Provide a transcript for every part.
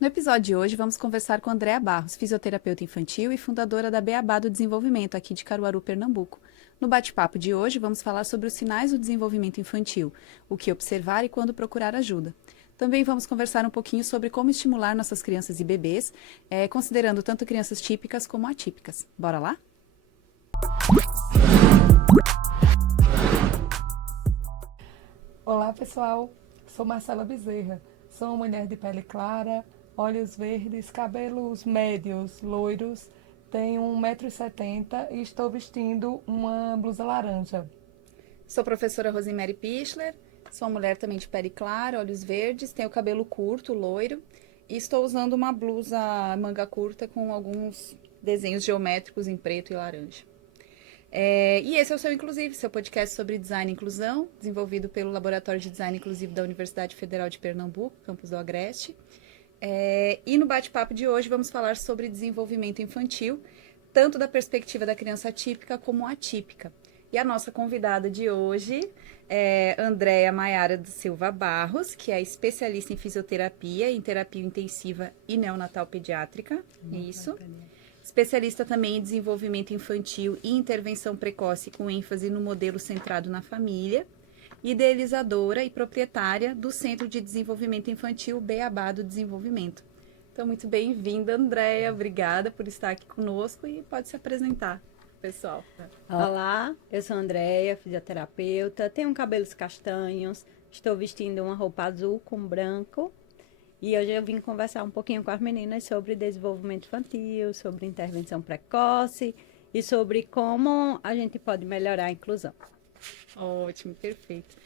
No episódio de hoje, vamos conversar com Andréa Barros, fisioterapeuta infantil e fundadora da Beabá do Desenvolvimento, aqui de Caruaru, Pernambuco. No bate-papo de hoje, vamos falar sobre os sinais do desenvolvimento infantil, o que observar e quando procurar ajuda. Também vamos conversar um pouquinho sobre como estimular nossas crianças e bebês, considerando tanto crianças típicas como atípicas. Bora lá? Olá, pessoal. Sou Marcela Bezerra. Sou uma mulher de pele clara, olhos verdes, cabelos médios, loiros. Tenho 1,70 m e estou vestindo uma blusa laranja. Sou a professora Rosemary Pichler, sou uma mulher também de pele clara, olhos verdes, tenho cabelo curto, loiro, e estou usando uma blusa manga curta com alguns desenhos geométricos em preto e laranja. E esse é o seu Inclusive, seu podcast sobre design e inclusão, desenvolvido pelo Laboratório de Design Inclusivo da Universidade Federal de Pernambuco, campus do Agreste. E no bate-papo de hoje vamos falar sobre desenvolvimento infantil, tanto da perspectiva da criança típica como atípica. E a nossa convidada de hoje é Andréa Maiara da Silva Barros, que é especialista em fisioterapia, em terapia intensiva e neonatal pediátrica. Isso. Especialista também em desenvolvimento infantil e intervenção precoce, com ênfase no modelo centrado na família. Idealizadora e proprietária do Centro de Desenvolvimento Infantil Beabá do Desenvolvimento. Então, muito bem-vinda, Andréa. Obrigada por estar aqui conosco e pode se apresentar, pessoal. Olá, eu sou a Andréia, fisioterapeuta, tenho cabelos castanhos, estou vestindo uma roupa azul com branco e hoje eu vim conversar um pouquinho com as meninas sobre desenvolvimento infantil, sobre intervenção precoce e sobre como a gente pode melhorar a inclusão. Ótimo, perfeito.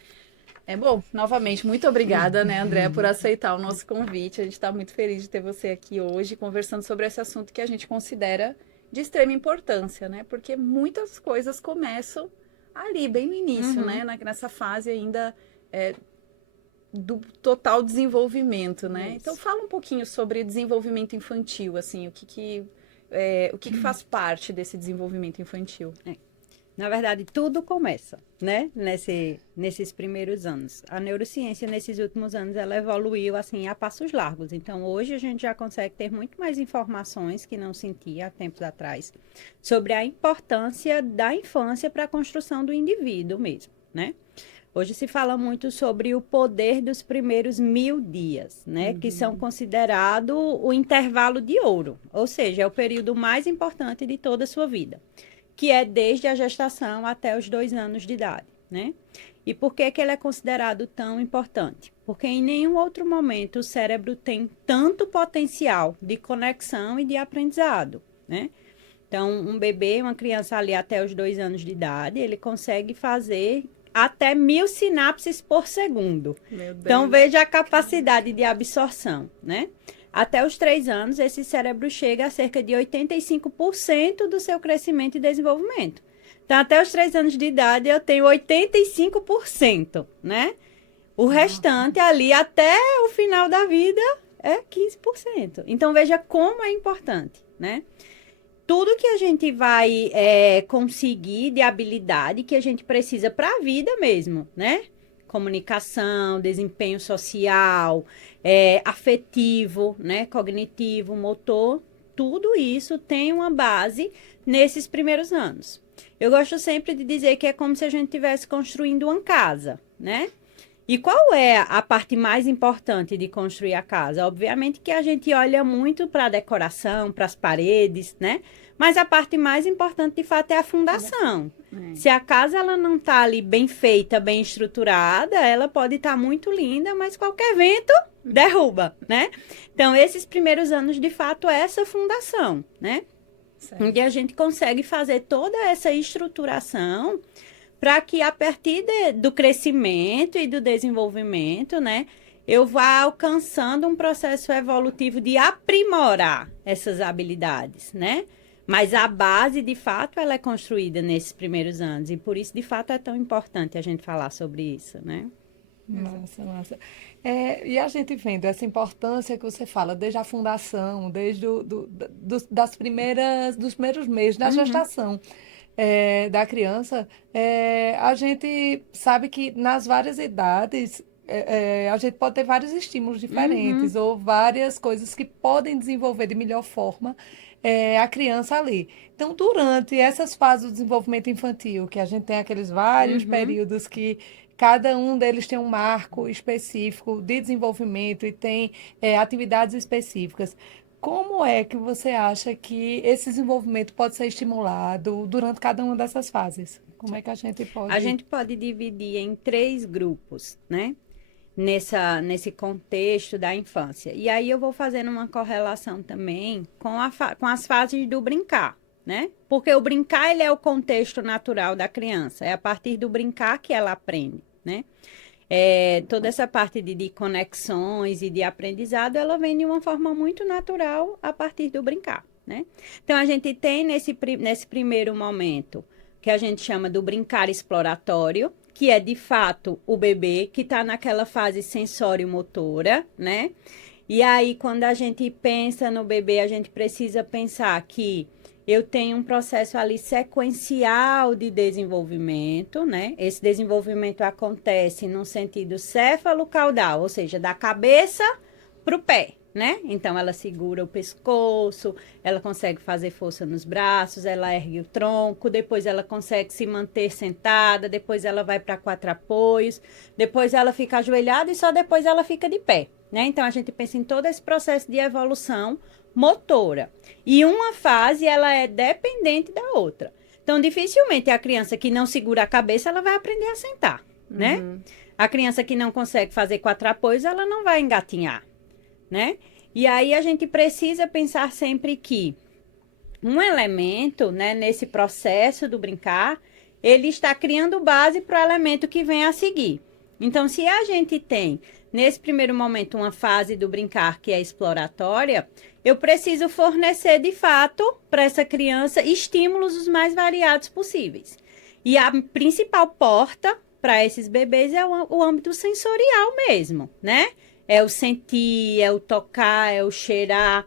Bom, novamente, muito obrigada, né, Andréa, por aceitar o nosso convite. A gente está muito feliz de ter você aqui hoje, conversando sobre esse assunto que a gente considera de extrema importância, né? Porque muitas coisas começam ali, bem no início, né? Nessa fase ainda do total desenvolvimento, né? Isso. Então, fala um pouquinho sobre desenvolvimento infantil, assim, o que faz parte desse desenvolvimento infantil? Na verdade, tudo começa, né? Nesses primeiros anos. A neurociência, nesses últimos anos, ela evoluiu, assim, a passos largos. Então, hoje a gente já consegue ter muito mais informações que não sentia há tempos atrás sobre a importância da infância para a construção do indivíduo mesmo, né? Hoje se fala muito sobre o poder dos primeiros 1000 dias, né? Que são considerados o intervalo de ouro. Ou seja, é o período mais importante de toda a sua vida, que é desde a gestação até os 2 anos de idade, né? E por que que ele é considerado tão importante? Porque em nenhum outro momento o cérebro tem tanto potencial de conexão e de aprendizado, né? Então, um bebê, uma criança ali até os 2 anos de idade, ele consegue fazer até 1000 sinapses por segundo. Meu Deus. Então, veja a capacidade de absorção, né? Até os 3 anos, esse cérebro chega a cerca de 85% do seu crescimento e desenvolvimento. Então, até os 3 anos de idade, eu tenho 85%, né? O restante ali, até o final da vida, é 15%. Então, veja como é importante, né? Tudo que a gente vai conseguir de habilidade que a gente precisa para a vida mesmo, né? Comunicação, desempenho social, afetivo, né? Cognitivo, motor, tudo isso tem uma base nesses primeiros anos. Eu gosto sempre de dizer que é como se a gente estivesse construindo uma casa, né? E qual é a parte mais importante de construir a casa? Obviamente que a gente olha muito para a decoração, para as paredes, né? Mas a parte mais importante, de fato, é a fundação. Se a casa ela não está ali bem feita, bem estruturada, ela pode estar muito linda, mas qualquer vento derruba, né? Então, esses primeiros anos, de fato, é essa fundação, né? Certo. Onde a gente consegue fazer toda essa estruturação para que a partir do crescimento e do desenvolvimento, né, eu vá alcançando um processo evolutivo de aprimorar essas habilidades, né? Mas a base, de fato, ela é construída nesses primeiros anos e por isso, de fato, é tão importante a gente falar sobre isso, né? Massa, massa. E a gente vendo essa importância que você fala, desde a fundação, desde dos primeiros meses da gestação da criança, a gente sabe que nas várias idades a gente pode ter vários estímulos diferentes ou várias coisas que podem desenvolver de melhor forma a criança ali. Então, durante essas fases do desenvolvimento infantil, que a gente tem aqueles vários períodos que cada um deles tem um marco específico de desenvolvimento e tem atividades específicas. Como é que você acha que esse desenvolvimento pode ser estimulado durante cada uma dessas fases? Como é que a gente pode... A gente pode dividir em 3 grupos, né? Nesse contexto da infância. E aí eu vou fazendo uma correlação também com as fases do brincar, né? Porque o brincar, ele é o contexto natural da criança. É a partir do brincar que ela aprende, né? Toda essa parte de conexões e de aprendizado, ela vem de uma forma muito natural a partir do brincar, né? Então, a gente tem nesse primeiro momento, que a gente chama do brincar exploratório, que é, de fato, o bebê que está naquela fase sensório-motora, né? E aí, quando a gente pensa no bebê, a gente precisa pensar que eu tenho um processo ali sequencial de desenvolvimento, né? Esse desenvolvimento acontece no sentido céfalo-caudal, ou seja, da cabeça para o pé, né? Então, ela segura o pescoço, ela consegue fazer força nos braços, ela ergue o tronco, depois ela consegue se manter sentada, depois ela vai para 4 apoios, depois ela fica ajoelhada e só depois ela fica de pé, né? Então, a gente pensa em todo esse processo de evolução motora. E uma fase, ela é dependente da outra. Então, dificilmente a criança que não segura a cabeça, ela vai aprender a sentar, né? A criança que não consegue fazer 4 apoios, ela não vai engatinhar, né? E aí a gente precisa pensar sempre que um elemento, né, nesse processo do brincar, ele está criando base para o elemento que vem a seguir. Então, se a gente tem, nesse primeiro momento, uma fase do brincar que é exploratória, eu preciso fornecer, de fato, para essa criança, estímulos os mais variados possíveis. E a principal porta para esses bebês é o âmbito sensorial mesmo, né? É o sentir, é o tocar, é o cheirar,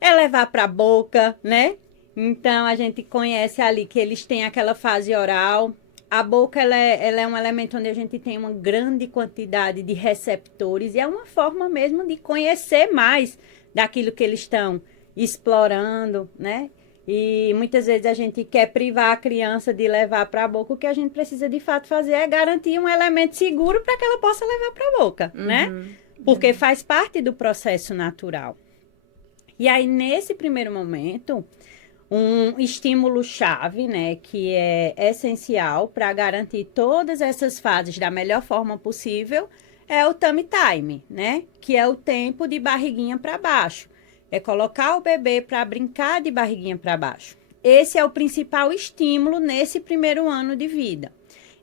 é levar para a boca, né? Então, a gente conhece ali que eles têm aquela fase oral. A boca, ela é um elemento onde a gente tem uma grande quantidade de receptores e é uma forma mesmo de conhecer mais daquilo que eles estão explorando, né? E muitas vezes a gente quer privar a criança de levar para a boca. O que a gente precisa de fato fazer é garantir um elemento seguro para que ela possa levar para a boca, né? Porque faz parte do processo natural. E aí, nesse primeiro momento, um estímulo-chave, né, que é essencial para garantir todas essas fases da melhor forma possível, é o tummy time, né, que é o tempo de barriguinha para baixo. É colocar o bebê para brincar de barriguinha para baixo. Esse é o principal estímulo nesse primeiro ano de vida.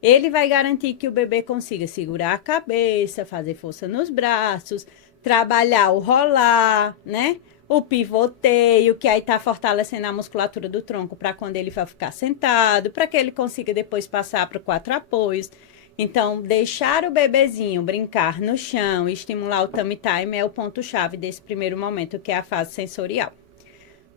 Ele vai garantir que o bebê consiga segurar a cabeça, fazer força nos braços, trabalhar o rolar, né? O pivoteio, que aí está fortalecendo a musculatura do tronco para quando ele vai ficar sentado, para que ele consiga depois passar para 4 apoios. Então, deixar o bebezinho brincar no chão e estimular o tummy time é o ponto-chave desse primeiro momento, que é a fase sensorial.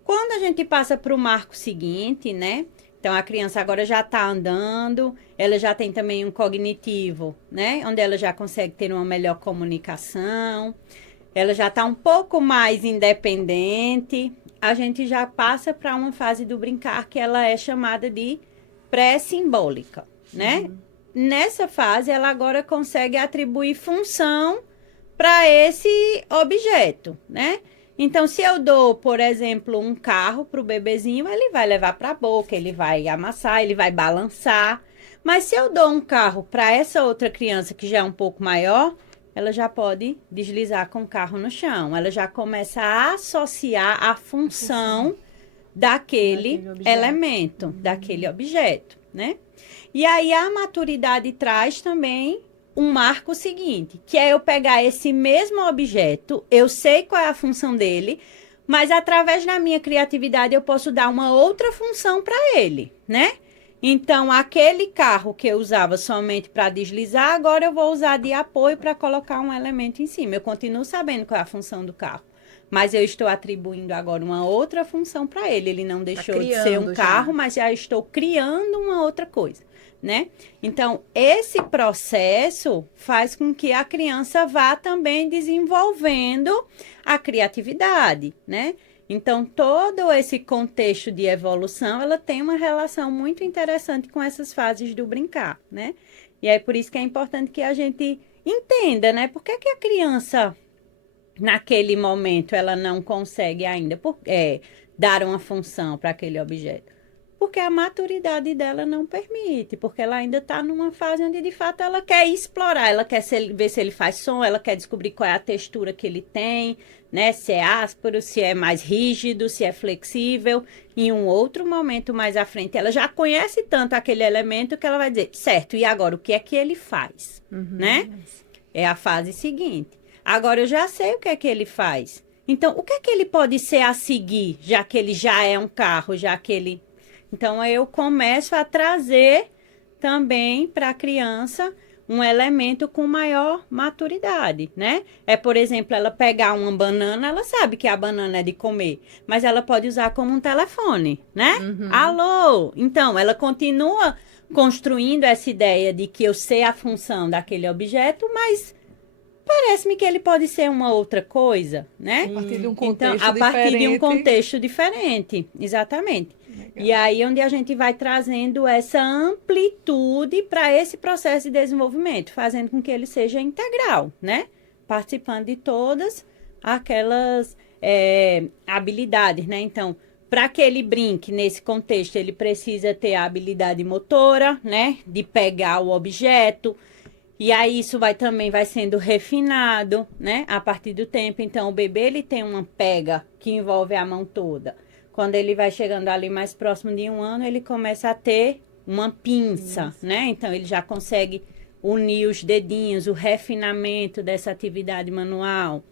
Quando a gente passa para o marco seguinte, né? Então, a criança agora já está andando, ela já tem também um cognitivo, né? Onde ela já consegue ter uma melhor comunicação, ela já está um pouco mais independente. A gente já passa para uma fase do brincar que ela é chamada de pré-simbólica, né? Nessa fase, ela agora consegue atribuir função para esse objeto, né? Então, se eu dou, por exemplo, um carro para o bebezinho, ele vai levar para a boca, ele vai amassar, ele vai balançar. Mas se eu dou um carro para essa outra criança que já é um pouco maior, ela já pode deslizar com o carro no chão. Ela já começa a associar a função daquele elemento, daquele objeto, né? E aí, a maturidade traz também um marco seguinte, que é eu pegar esse mesmo objeto, eu sei qual é a função dele, mas através da minha criatividade eu posso dar uma outra função para ele, né? Então, aquele carro que eu usava somente para deslizar, agora eu vou usar de apoio para colocar um elemento em cima. Eu continuo sabendo qual é a função do carro, mas eu estou atribuindo agora uma outra função para ele. Ele não deixou de ser um carro, mas já estou criando uma outra coisa. né? Então, esse processo faz com que a criança vá também desenvolvendo a criatividade, né? Então, todo esse contexto de evolução, ela tem uma relação muito interessante com essas fases do brincar, né? E é por isso que é importante que a gente entenda, né? Por que que a criança, naquele momento, ela não consegue ainda dar uma função para aquele objeto? Porque a maturidade dela não permite, porque ela ainda está numa fase onde, de fato, ela quer explorar, ela quer ver se ele faz som, ela quer descobrir qual é a textura que ele tem, né? Se é áspero, se é mais rígido, se é flexível. Em um outro momento mais à frente, ela já conhece tanto aquele elemento que ela vai dizer, certo, e agora o que é que ele faz, né? É a fase seguinte. Agora eu já sei o que é que ele faz. Então, o que é que ele pode ser a seguir, já que ele já é um carro, já que ele... Então, eu começo a trazer também para a criança um elemento com maior maturidade, né? Por exemplo, ela pegar uma banana, ela sabe que a banana é de comer, mas ela pode usar como um telefone, né? Alô! Então, ela continua construindo essa ideia de que eu sei a função daquele objeto, mas parece-me que ele pode ser uma outra coisa, né? A partir de um Então, contexto a partir de um diferente. contexto diferente, exatamente. E aí, onde a gente vai trazendo essa amplitude para esse processo de desenvolvimento, fazendo com que ele seja integral, né? Participando de todas aquelas habilidades, né? Então, para que ele brinque nesse contexto, ele precisa ter a habilidade motora, né? De pegar o objeto. E aí, isso também vai sendo refinado, né? A partir do tempo. Então, o bebê, ele tem uma pega que envolve a mão toda. Quando ele vai chegando ali mais próximo de 1 ano, ele começa a ter uma pinça, né? Então, ele já consegue unir os dedinhos, o refinamento dessa atividade manual.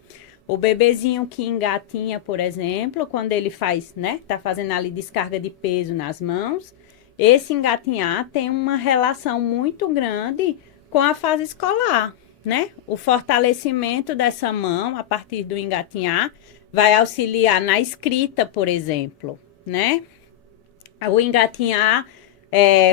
O bebezinho que engatinha, por exemplo, quando ele faz, né? Tá fazendo ali descarga de peso nas mãos. Esse engatinhar tem uma relação muito grande com a fase escolar, né? O fortalecimento dessa mão, a partir do engatinhar, vai auxiliar na escrita, por exemplo, né? O engatinhar,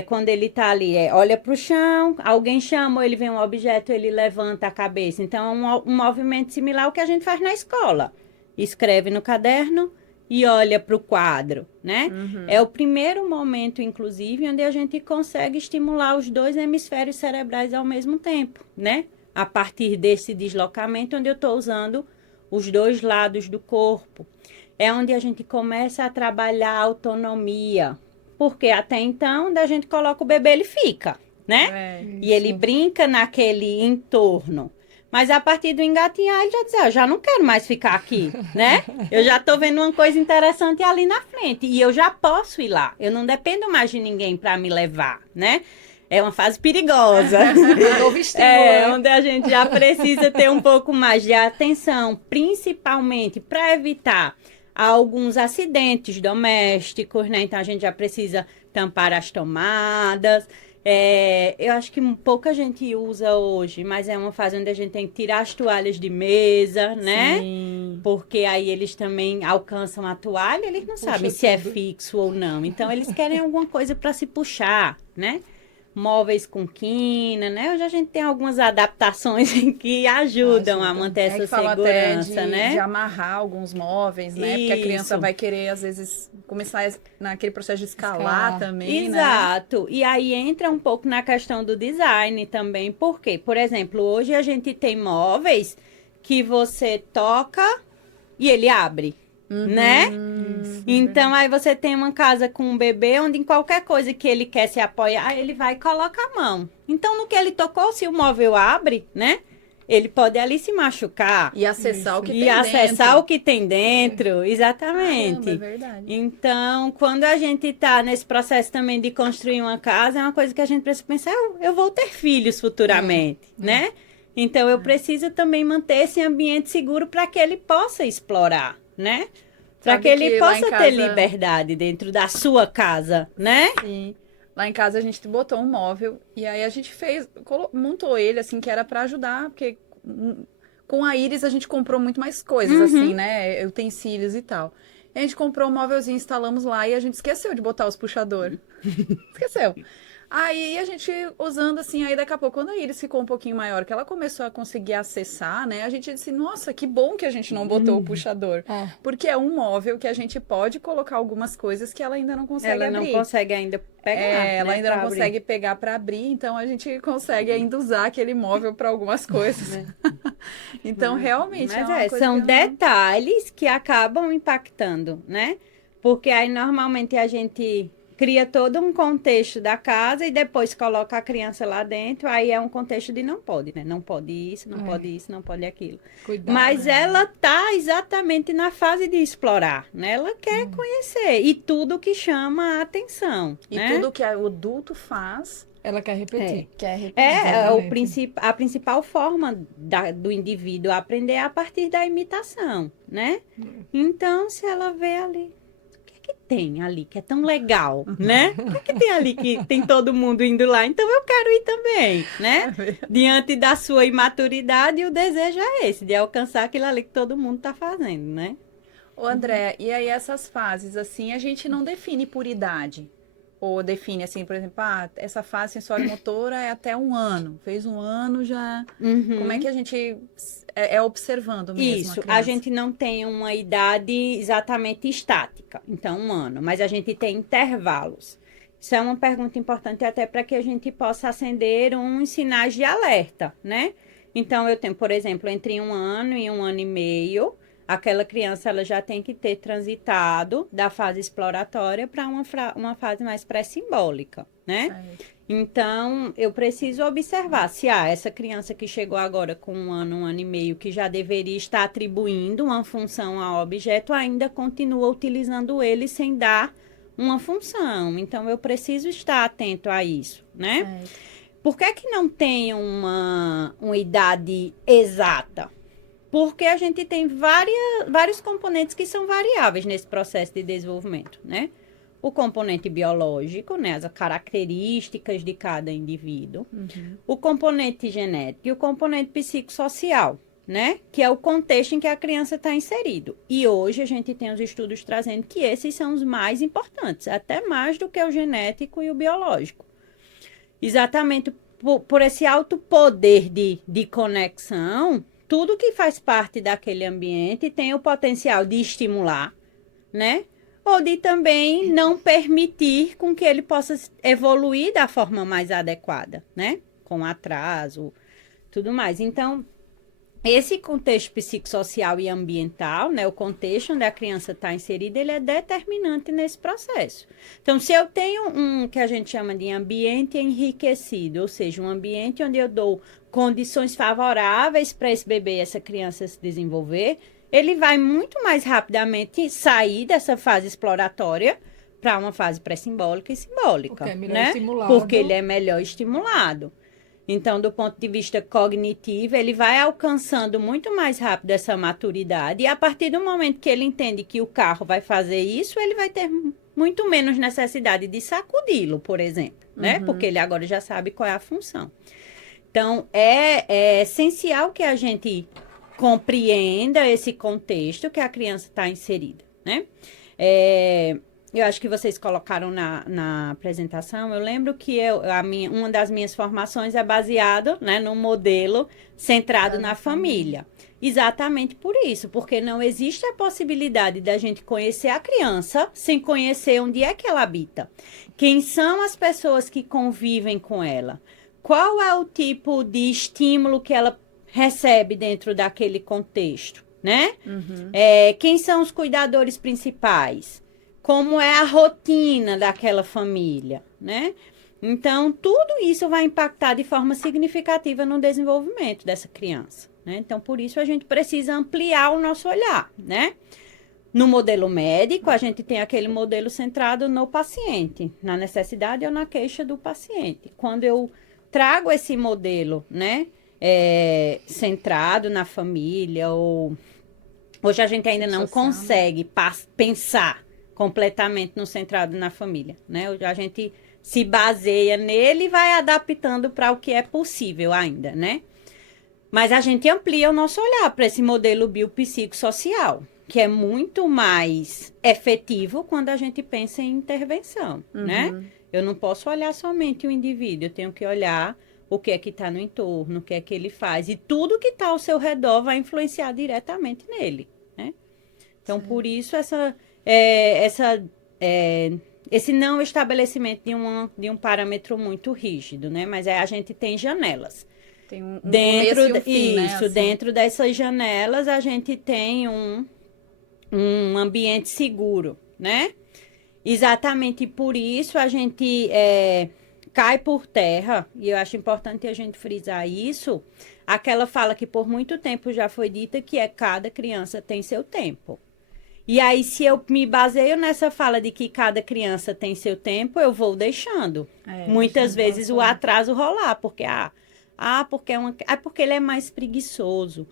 quando ele tá ali, olha para o chão, alguém chama, ou ele vê um objeto, ele levanta a cabeça. Então, é um movimento similar ao que a gente faz na escola. Escreve no caderno e olha para o quadro, né? É o primeiro momento, inclusive, onde a gente consegue estimular os 2 hemisférios cerebrais ao mesmo tempo, né? A partir desse deslocamento, onde eu estou usando os 2 lados do corpo. É onde a gente começa a trabalhar a autonomia. Porque até então, onde a gente coloca o bebê, ele fica, né? E ele brinca naquele entorno. Mas a partir do engatinhar, ele já diz, já não quero mais ficar aqui, né? Eu já estou vendo uma coisa interessante ali na frente. E eu já posso ir lá. Eu não dependo mais de ninguém para me levar, né? É uma fase perigosa. Novo estímulo, Onde a gente já precisa ter um pouco mais de atenção, principalmente para evitar alguns acidentes domésticos, né? Então, a gente já precisa tampar as tomadas. Eu acho que pouca gente usa hoje, mas é uma fase onde a gente tem que tirar as toalhas de mesa, né? Sim. Porque aí eles também alcançam a toalha, eles não sabem se é fixo ou não. Então, eles querem alguma coisa para se puxar, né? Móveis com quina, né? Hoje a gente tem algumas adaptações que ajudam a manter essa Que fala até segurança, né? de amarrar alguns móveis, né? Porque a criança Isso. vai querer, às vezes, começar naquele processo de escalar também, Exato. E aí entra um pouco na questão do design também. Por quê? Por exemplo, hoje a gente tem móveis que você toca e ele abre. Né? Então, aí você tem uma casa com um bebê, onde em qualquer coisa que ele quer se apoiar, ele vai e coloca a mão. Então, no que ele tocou, se o móvel abre, né? Ele pode ali se machucar. E acessar o que tem E dentro. acessar o que tem dentro, exatamente. Caramba, é verdade. Então, quando a gente está nesse processo também de construir uma casa, é uma coisa que a gente precisa pensar, eu vou ter filhos futuramente, né? Então, eu preciso também manter esse ambiente seguro para que ele possa explorar, né? Para Sabe que ele que lá possa em ter casa- liberdade dentro da sua casa, né? Sim. Lá em casa a gente botou um móvel e aí a gente montou ele assim que era pra ajudar, porque com a Iris a gente comprou muito mais coisas assim, né? Utensílios e tal. E a gente comprou um móvelzinho, instalamos lá e a gente esqueceu de botar os puxadores. Esqueceu. Aí a gente usando assim, aí daqui a pouco, quando a Iris ficou um pouquinho maior, que ela começou a conseguir acessar, né? A gente disse, nossa, que bom que a gente não botou o puxador. É. Porque é um móvel que a gente pode colocar algumas coisas que ela ainda não consegue Ela não abrir. consegue ainda pegar, Ela né, ainda pra não abrir. consegue pegar para abrir, então a gente consegue ainda usar aquele móvel para algumas coisas. Então, realmente é Mas uma coisa são que eu não- detalhes que acabam impactando, né? Porque aí normalmente a gente cria todo um contexto da casa e depois coloca a criança lá dentro, aí é um contexto de não pode, né? Não pode isso, não pode isso, não pode aquilo. Cuidado. Mas ela tá exatamente na fase de explorar, né? Ela quer conhecer e tudo que chama a atenção, E né? tudo que o adulto faz Ela quer repetir. quer repetir. Exatamente. A principal forma do indivíduo aprender é a partir da imitação, né? Então, se ela vê ali, o que é que tem ali que é tão legal, né? O que é que tem ali que tem todo mundo indo lá? Então, eu quero ir também, né? Diante da sua imaturidade, o desejo é esse, de alcançar aquilo ali que todo mundo está fazendo, né? Ô, André, e aí essas fases, assim, a gente não define por idade. Ou define, assim, por exemplo, essa fase sensório-motora é até 1 ano. Fez 1 ano, já... Como é que a gente é observando mesmo Isso, a a criança? gente não tem uma idade exatamente estática, então 1 ano, mas a gente tem intervalos. Isso é uma pergunta importante até para que a gente possa acender uns sinais de alerta, né? Então, eu tenho, por exemplo, entre 1 ano e 1 ano e meio, aquela criança ela já tem que ter transitado da fase exploratória para uma fase mais pré-simbólica, né? Certo. Então, eu preciso observar se essa criança que chegou agora com 1 ano e meio, que já deveria estar atribuindo uma função ao objeto, ainda continua utilizando ele sem dar uma função. Então, eu preciso estar atento a isso, né? Certo. Por que que não tem uma idade exata? Porque a gente tem vários componentes que são variáveis nesse processo de desenvolvimento, né? O componente biológico, né? As características de cada indivíduo. O componente genético e o componente psicossocial, né? Que é o contexto em que a criança está inserido. E hoje a gente tem os estudos trazendo que esses são os mais importantes, até mais do que o genético e o biológico. Exatamente por esse alto poder de conexão, tudo que faz parte daquele ambiente tem o potencial de estimular, né? Ou de também não permitir com que ele possa evoluir da forma mais adequada, né? Com atraso, tudo mais. Então, esse contexto psicossocial e ambiental, né, o contexto onde a criança está inserida, ele é determinante nesse processo. Então, se eu tenho um que a gente chama de ambiente enriquecido, ou seja, um ambiente onde eu dou condições favoráveis para esse bebê, essa criança se desenvolver, ele vai muito mais rapidamente sair dessa fase exploratória para uma fase pré-simbólica e simbólica, Porque é melhor né? estimulado. Porque ele é melhor estimulado. Então, do ponto de vista cognitivo, ele vai alcançando muito mais rápido essa maturidade. E a partir do momento que ele entende que o carro vai fazer isso, ele vai ter muito menos necessidade de sacudi-lo, por exemplo, né? Porque ele agora já sabe qual é a função. Então, é essencial que a gente compreenda esse contexto que a criança está inserida, né? Eu acho que vocês colocaram na apresentação. Eu lembro que uma das minhas formações é baseado, né, num modelo centrado na família. Exatamente por isso, porque não existe a possibilidade da gente conhecer a criança sem conhecer onde é que ela habita. Quem são as pessoas que convivem com ela? Qual é o tipo de estímulo que ela recebe dentro daquele contexto, né? Quem são os cuidadores principais? Como é a rotina daquela família, né? Então, tudo isso vai impactar de forma significativa no desenvolvimento dessa criança, né? Então, por isso a gente precisa ampliar o nosso olhar, né? No modelo médico, a gente tem aquele modelo centrado no paciente, na necessidade ou na queixa do paciente. Quando eu trago esse modelo, né, centrado na família, hoje a gente ainda não consegue pensar completamente no centrado na família, né? A gente se baseia nele e vai adaptando para o que é possível ainda, né? Mas a gente amplia o nosso olhar para esse modelo biopsicossocial, que é muito mais efetivo quando a gente pensa em intervenção, né? Eu não posso olhar somente o indivíduo, eu tenho que olhar o que é que está no entorno, o que é que ele faz. E tudo que está ao seu redor vai influenciar diretamente nele, né? Então, por isso, esse não estabelecimento de um parâmetro muito rígido, né? Mas a gente tem janelas. Tem um Dentro, começo e um fim, né? isso, Assim. dentro dessas janelas, a gente tem um ambiente seguro, né? Exatamente por isso a gente cai por terra, e eu acho importante a gente frisar isso, aquela fala que por muito tempo já foi dita, que é cada criança tem seu tempo. E aí, se eu me baseio nessa fala de que cada criança tem seu tempo, eu vou deixando. Muitas vezes o atraso rolar, porque porque ele é mais preguiçoso.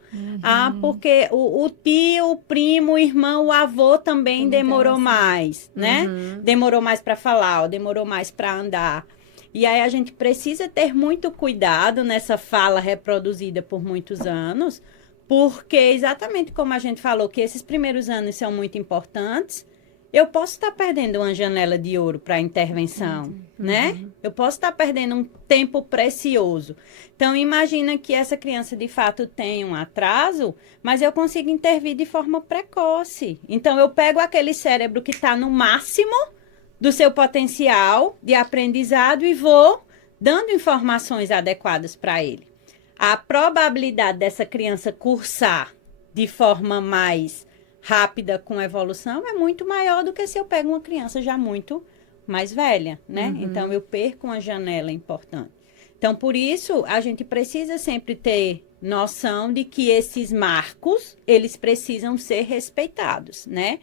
Porque o tio, o primo, o irmão, o avô também demorou mais, né? Demorou mais para falar, ou demorou mais para andar. E aí a gente precisa ter muito cuidado nessa fala reproduzida por muitos anos, porque exatamente como a gente falou que esses primeiros anos são muito importantes, eu posso estar perdendo uma janela de ouro para intervenção, né? Eu posso estar perdendo um tempo precioso. Então, imagina que essa criança, de fato, tem um atraso, mas eu consigo intervir de forma precoce. Então, eu pego aquele cérebro que está no máximo do seu potencial de aprendizado e vou dando informações adequadas para ele. A probabilidade dessa criança cursar de forma mais rápida com evolução é muito maior do que se eu pego uma criança já muito mais velha, né? Então, eu perco uma janela importante. Então, por isso, a gente precisa sempre ter noção de que esses marcos, eles precisam ser respeitados, né?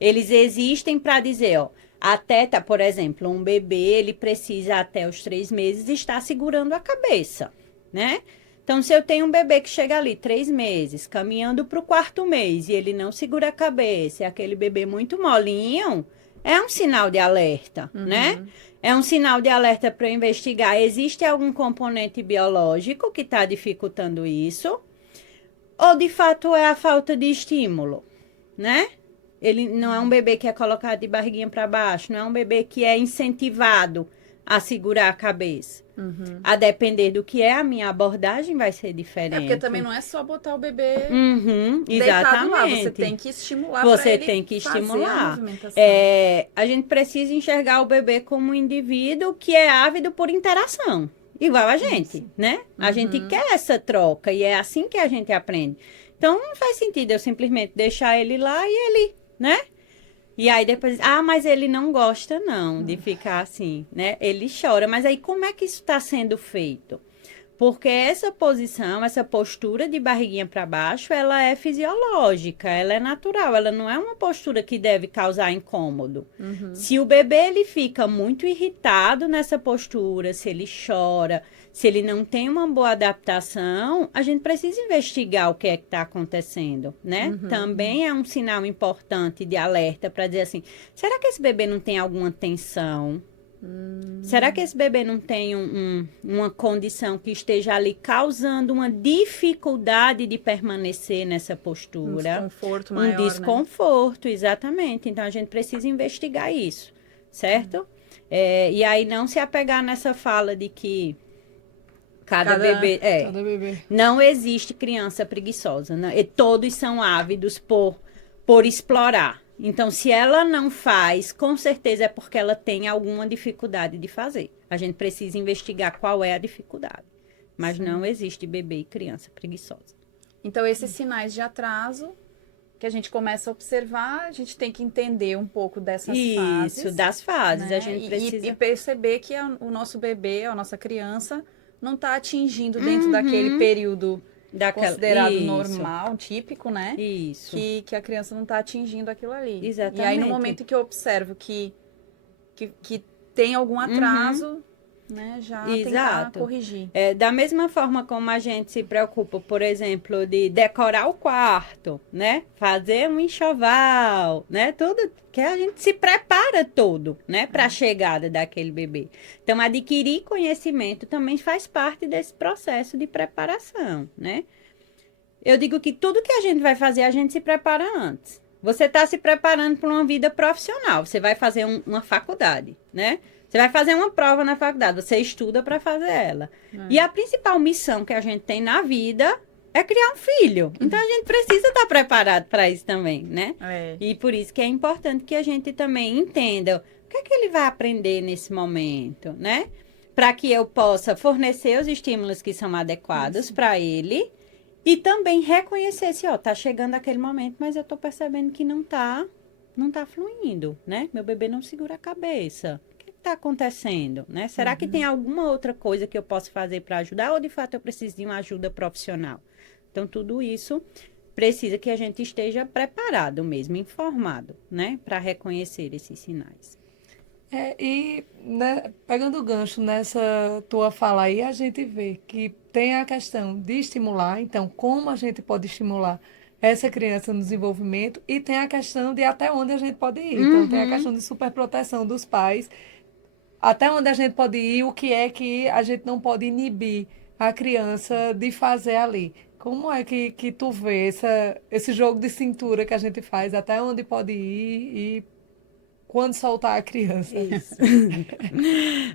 Eles existem para dizer, ó, por exemplo, um bebê, ele precisa até os 3 meses estar segurando a cabeça, né? Então, se eu tenho um bebê que chega ali 3 meses, caminhando para o 4º mês, e ele não segura a cabeça, é aquele bebê muito molinho, é um sinal de alerta, né? É um sinal de alerta para eu investigar. Existe algum componente biológico que está dificultando isso? Ou, de fato, é a falta de estímulo, né? Ele não é um bebê que é colocado de barriguinha para baixo, não é um bebê que é incentivado a segurar a cabeça. A depender do que é, a minha abordagem vai ser diferente. Porque também não é só botar o bebê exatamente. deitado lá, você tem que estimular para ele tem que fazer estimular. a movimentação. A gente precisa enxergar o bebê como um indivíduo que é ávido por interação. Igual a gente, né? A gente quer essa troca e é assim que a gente aprende. Então, não faz sentido eu simplesmente deixar ele lá e ele, né? E aí depois, mas ele não gosta não de ficar assim, né? Ele chora, mas aí como é que isso está sendo feito? Porque essa posição, essa postura de barriguinha para baixo, ela é fisiológica, ela é natural, ela não é uma postura que deve causar incômodo. Se o bebê ele fica muito irritado nessa postura, se ele chora, se ele não tem uma boa adaptação, a gente precisa investigar o que é que está acontecendo, né? Também é um sinal importante de alerta para dizer assim, será que esse bebê não tem alguma tensão? Será que esse bebê não tem uma condição que esteja ali causando uma dificuldade de permanecer nessa postura? Um desconforto maior, Um desconforto, exatamente. Então, a gente precisa investigar isso, certo? E aí, não se apegar nessa fala de que cada bebê... Cada bebê. Não existe criança preguiçosa, né? E todos são ávidos por explorar. Então, se ela não faz, com certeza é porque ela tem alguma dificuldade de fazer. A gente precisa investigar qual é a dificuldade. Mas não existe bebê e criança preguiçosa. Então, esses sinais de atraso que a gente começa a observar, a gente tem que entender um pouco dessas fases. Isso, das fases. Né? A gente precisa... E perceber que o nosso bebê, a nossa criança, não está atingindo dentro daquele período considerado normal, típico, né? Isso. Que a criança não está atingindo aquilo ali. Exatamente. E aí, no momento em que eu observo que tem algum atraso, né, já tentar corrigir. Da mesma forma como a gente se preocupa, por exemplo, de decorar o quarto, né? Fazer um enxoval, né? Tudo que a gente se prepara todo, né? Para a chegada daquele bebê. Então, adquirir conhecimento também faz parte desse processo de preparação, né? Eu digo que tudo que a gente vai fazer, a gente se prepara antes. você está se preparando para uma vida profissional. Você vai fazer uma faculdade, né? Você vai fazer uma prova na faculdade, você estuda para fazer ela. E a principal missão que a gente tem na vida é criar um filho. Então, a gente precisa estar preparado para isso também, né? E por isso que é importante que a gente também entenda o que é que ele vai aprender nesse momento, né? Para que eu possa fornecer os estímulos que são adequados para ele e também reconhecer se, ó, tá chegando aquele momento, mas eu tô percebendo que não tá fluindo, né? Meu bebê não segura a cabeça. Está acontecendo, né? Será que tem alguma outra coisa que eu posso fazer para ajudar ou de fato eu preciso de uma ajuda profissional? Então, tudo isso precisa que a gente esteja preparado mesmo, informado, né? Para reconhecer esses sinais. Né, pegando o gancho nessa tua fala aí, a gente vê que tem a questão de estimular, então, como a gente pode estimular essa criança no desenvolvimento, e tem a questão de até onde a gente pode ir. Então, tem a questão de superproteção dos pais, até onde a gente pode ir, o que é que a gente não pode inibir a criança de fazer ali. Como é que tu vê esse jogo de cintura que a gente faz, até onde pode ir e quando soltar a criança? Isso.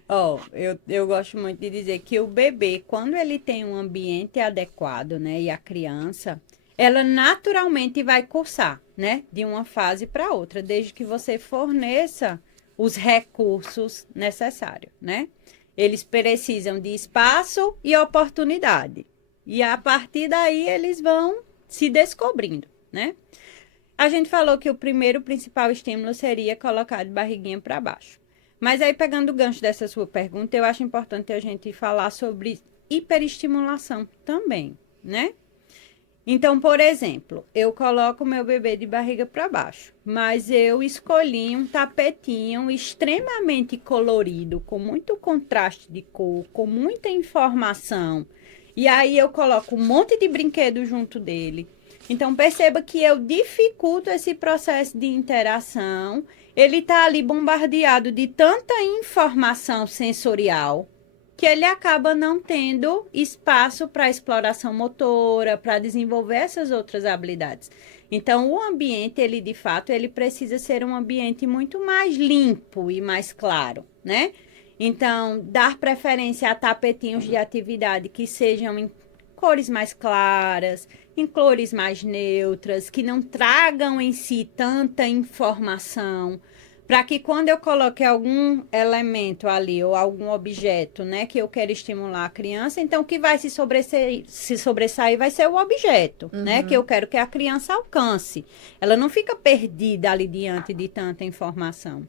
Ó, eu gosto muito de dizer que o bebê, quando ele tem um ambiente adequado, né, e a criança, ela naturalmente vai cursar, né, de uma fase para outra, desde que você forneça os recursos necessários, né? Eles precisam de espaço e oportunidade. E a partir daí eles vão se descobrindo, né? A gente falou que o primeiro principal estímulo seria colocar de barriguinha para baixo. Mas aí, pegando o gancho dessa sua pergunta, eu acho importante a gente falar sobre hiperestimulação também, né? Então, por exemplo, eu coloco meu bebê de barriga para baixo, mas eu escolhi um tapetinho extremamente colorido, com muito contraste de cor, com muita informação. E aí eu coloco um monte de brinquedo junto dele. Então, perceba que eu dificulto esse processo de interação. Ele está ali bombardeado de tanta informação sensorial que ele acaba não tendo espaço para exploração motora, para desenvolver essas outras habilidades. Então, o ambiente, ele de fato, ele precisa ser um ambiente muito mais limpo e mais claro, né? Então, dar preferência a tapetinhos de atividade que sejam em cores mais claras, em cores mais neutras, que não tragam em si tanta informação, para que quando eu coloque algum elemento ali ou algum objeto, né, que eu quero estimular a criança, então o que vai se sobressair vai ser o objeto, né, que eu quero que a criança alcance. Ela não fica perdida ali diante de tanta informação.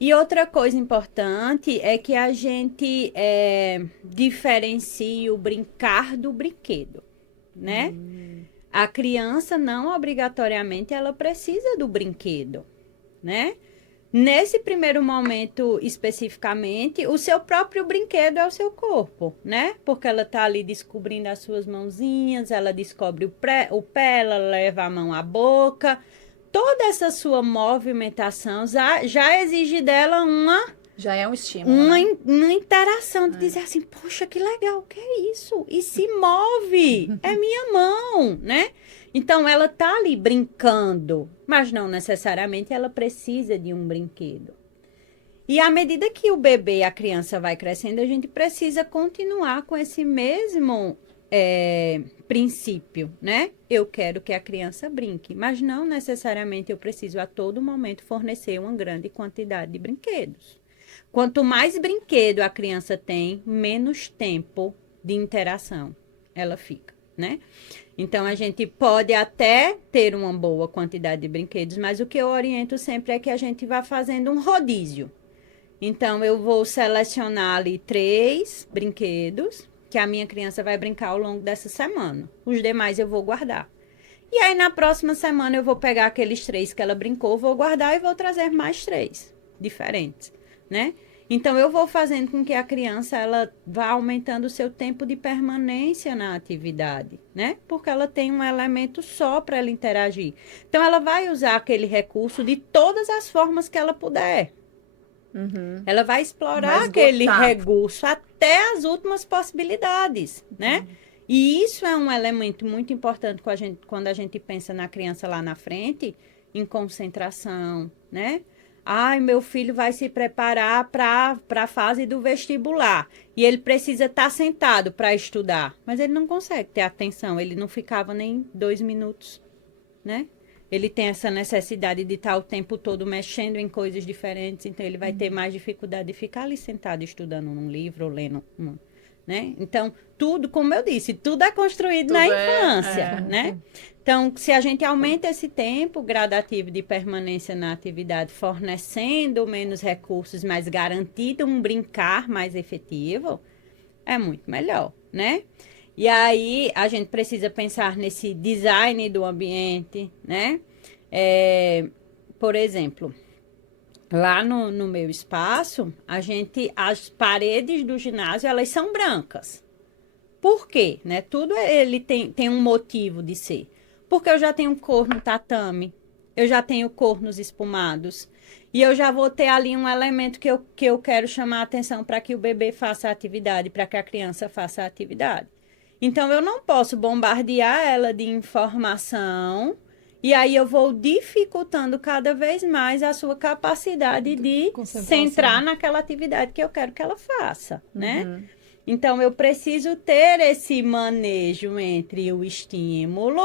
E outra coisa importante é que a gente diferencie o brincar do brinquedo, né? A criança não obrigatoriamente ela precisa do brinquedo, né? Nesse primeiro momento especificamente, o seu próprio brinquedo é o seu corpo, né? Porque ela tá ali descobrindo as suas mãozinhas, ela descobre o pé, ela leva a mão à boca. Toda essa sua movimentação já exige dela Já é um estímulo, uma interação de dizer assim, poxa, que legal, o que é isso? E se move, é minha mão, né? Então, ela tá ali brincando, mas não necessariamente ela precisa de um brinquedo. E à medida que o bebê e a criança vai crescendo, a gente precisa continuar com esse mesmo princípio, né? Eu quero que a criança brinque, mas não necessariamente eu preciso a todo momento fornecer uma grande quantidade de brinquedos. Quanto mais brinquedo a criança tem, menos tempo de interação ela fica, né? Então, a gente pode até ter uma boa quantidade de brinquedos, mas o que eu oriento sempre é que a gente vá fazendo um rodízio. Então, eu vou selecionar ali 3 brinquedos que a minha criança vai brincar ao longo dessa semana. Os demais eu vou guardar. E aí, na próxima semana, eu vou pegar aqueles 3 que ela brincou, vou guardar e vou trazer mais 3 diferentes, né? Então, eu vou fazendo com que a criança, ela vá aumentando o seu tempo de permanência na atividade, né? Porque ela tem um elemento só para ela interagir. Então, ela vai usar aquele recurso de todas as formas que ela puder. Ela vai explorar aquele recurso até as últimas possibilidades, né? E isso é um elemento muito importante quando a gente pensa na criança lá na frente, em concentração, né? Ai, meu filho vai se preparar para a fase do vestibular e ele precisa estar sentado para estudar, mas ele não consegue ter atenção, ele não ficava nem 2 minutos, né? Ele tem essa necessidade de estar o tempo todo mexendo em coisas diferentes, então ele vai ter mais dificuldade de ficar ali sentado estudando num livro ou lendo, né? Então, tudo, como eu disse, tudo é construído na infância, né? Então, se a gente aumenta esse tempo gradativo de permanência na atividade, fornecendo menos recursos, mas garantindo um brincar mais efetivo, é muito melhor, né? E aí, a gente precisa pensar nesse design do ambiente, né? Por exemplo, lá no meu espaço, as paredes do ginásio, elas são brancas. Por quê? Né? Tudo ele tem um motivo de ser. Porque eu já tenho cor no tatame, eu já tenho cor nos espumados, e eu já vou ter ali um elemento que eu quero chamar a atenção para que o bebê faça a atividade, para que a criança faça a atividade. Então, eu não posso bombardear ela de informação, e aí eu vou dificultando cada vez mais a sua capacidade de centrar naquela atividade que eu quero que ela faça, né? Então, eu preciso ter esse manejo entre o estímulo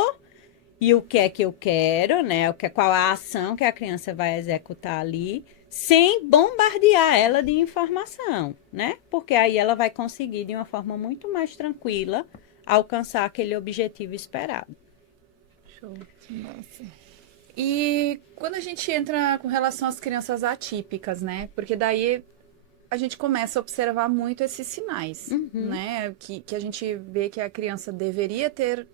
e o que é que eu quero, né? Qual a ação que a criança vai executar ali, sem bombardear ela de informação, né? Porque aí ela vai conseguir, de uma forma muito mais tranquila, alcançar aquele objetivo esperado. Show. Nossa. E quando a gente entra com relação às crianças atípicas, né? Porque daí a gente começa a observar muito esses sinais, né? Que a gente vê que a criança deveria ter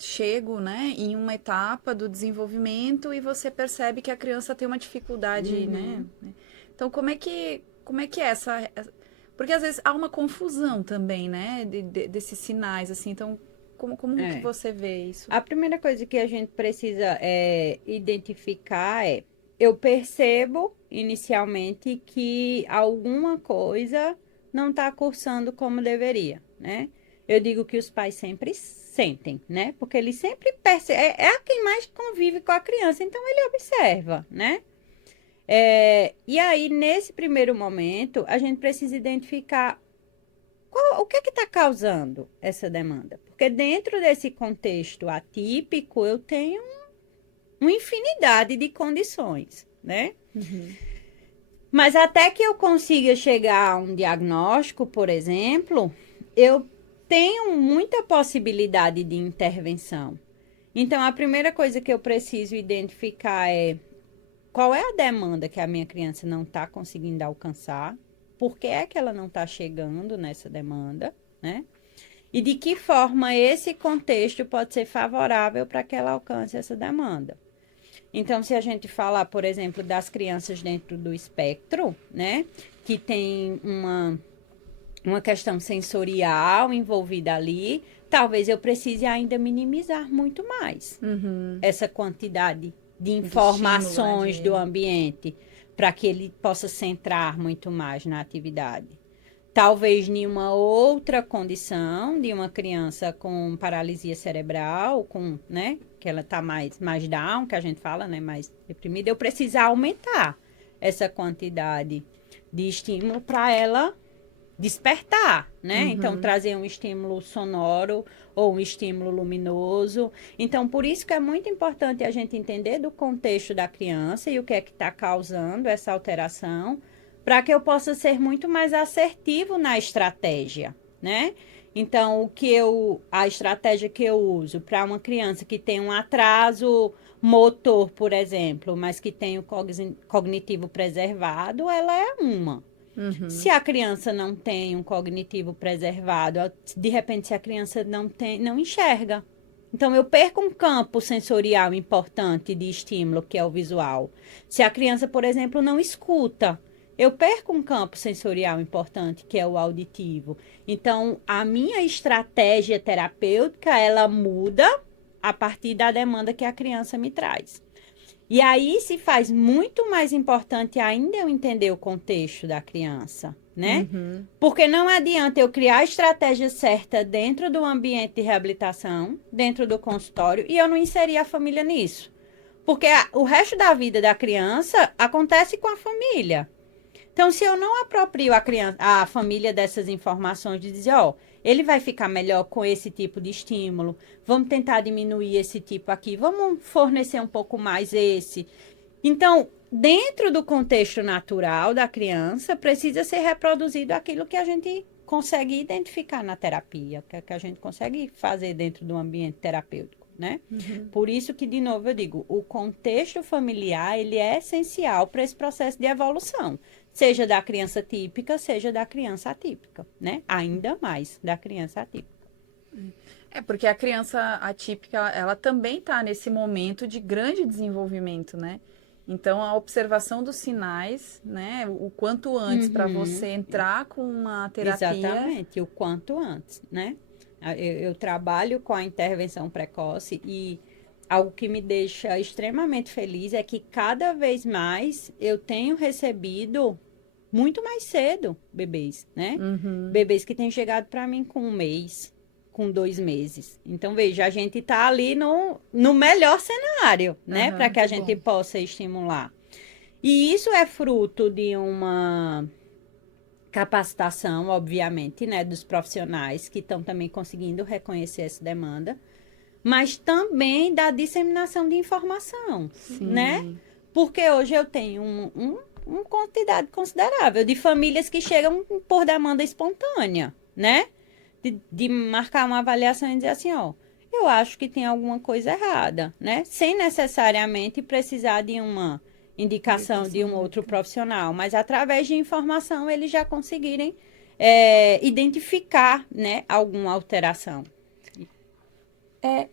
chego, né, em uma etapa do desenvolvimento e você percebe que a criança tem uma dificuldade, né? Então, como é que é essa... Porque às vezes há uma confusão também, né, desses sinais, assim. Então, como que você vê isso? A primeira coisa que a gente precisa identificar eu percebo inicialmente que alguma coisa não está cursando como deveria, né? Eu digo que os pais sempre sentem, né? Porque ele sempre percebe, é quem mais convive com a criança, então ele observa, né? E aí, nesse primeiro momento, a gente precisa identificar o que está causando essa demanda. Porque dentro desse contexto atípico, eu tenho uma infinidade de condições, né? Mas até que eu consiga chegar a um diagnóstico, por exemplo, eu tenho muita possibilidade de intervenção. Então, a primeira coisa que eu preciso identificar é qual é a demanda que a minha criança não está conseguindo alcançar, por que é que ela não está chegando nessa demanda, né? E de que forma esse contexto pode ser favorável para que ela alcance essa demanda. Então, se a gente falar, por exemplo, das crianças dentro do espectro, né, que tem uma questão sensorial envolvida ali, talvez eu precise ainda minimizar muito mais essa quantidade de informações do ambiente para que ele possa centrar muito mais na atividade. Talvez nenhuma outra condição de uma criança com paralisia cerebral, né, que ela está mais down, que a gente fala, né, mais deprimida, eu precisar aumentar essa quantidade de estímulo para ela despertar, né? Então, trazer um estímulo sonoro ou um estímulo luminoso. Então, por isso que é muito importante a gente entender do contexto da criança e o que é que está causando essa alteração, para que eu possa ser muito mais assertivo na estratégia, né? Então, a estratégia que eu uso para uma criança que tem um atraso motor, por exemplo, mas que tem o cognitivo preservado, ela é uma. Se a criança não tem um cognitivo preservado, de repente, se a criança não enxerga. Então, eu perco um campo sensorial importante de estímulo, que é o visual. Se a criança, por exemplo, não escuta, eu perco um campo sensorial importante, que é o auditivo. Então, a minha estratégia terapêutica, ela muda a partir da demanda que a criança me traz. E aí se faz muito mais importante ainda eu entender o contexto da criança, né? Porque não adianta eu criar a estratégia certa dentro do ambiente de reabilitação, dentro do consultório, e eu não inserir a família nisso. Porque o resto da vida da criança acontece com a família. Então, se eu não aproprio a família dessas informações de dizer, ó, ele vai ficar melhor com esse tipo de estímulo, vamos tentar diminuir esse tipo aqui, vamos fornecer um pouco mais esse. Então, dentro do contexto natural da criança, precisa ser reproduzido aquilo que a gente consegue identificar na terapia, que a gente consegue fazer dentro do ambiente terapêutico, né? Por isso que, de novo, eu digo, o contexto familiar, ele é essencial para esse processo de evolução, seja da criança típica, seja da criança atípica, né? Ainda mais da criança atípica. Porque a criança atípica, ela também está nesse momento de grande desenvolvimento, né? Então, a observação dos sinais, né? O quanto antes para você entrar com uma terapia. Exatamente, o quanto antes, né? Eu trabalho com a intervenção precoce e algo que me deixa extremamente feliz é que cada vez mais eu tenho recebido muito mais cedo bebês, né? Bebês que têm chegado para mim com 1 mês, com 2 meses. Então, veja, a gente está ali no melhor cenário, né? Para que a gente possa estimular. E isso é fruto de uma capacitação, obviamente, né? Dos profissionais que estão também conseguindo reconhecer essa demanda, mas também da disseminação de informação, né? Porque hoje eu tenho uma quantidade considerável de famílias que chegam por demanda espontânea, né? De marcar uma avaliação e dizer assim, ó, eu acho que tem alguma coisa errada, né? Sem necessariamente precisar de uma indicação de um outro profissional, mas através de informação eles já conseguirem identificar, né, alguma alteração.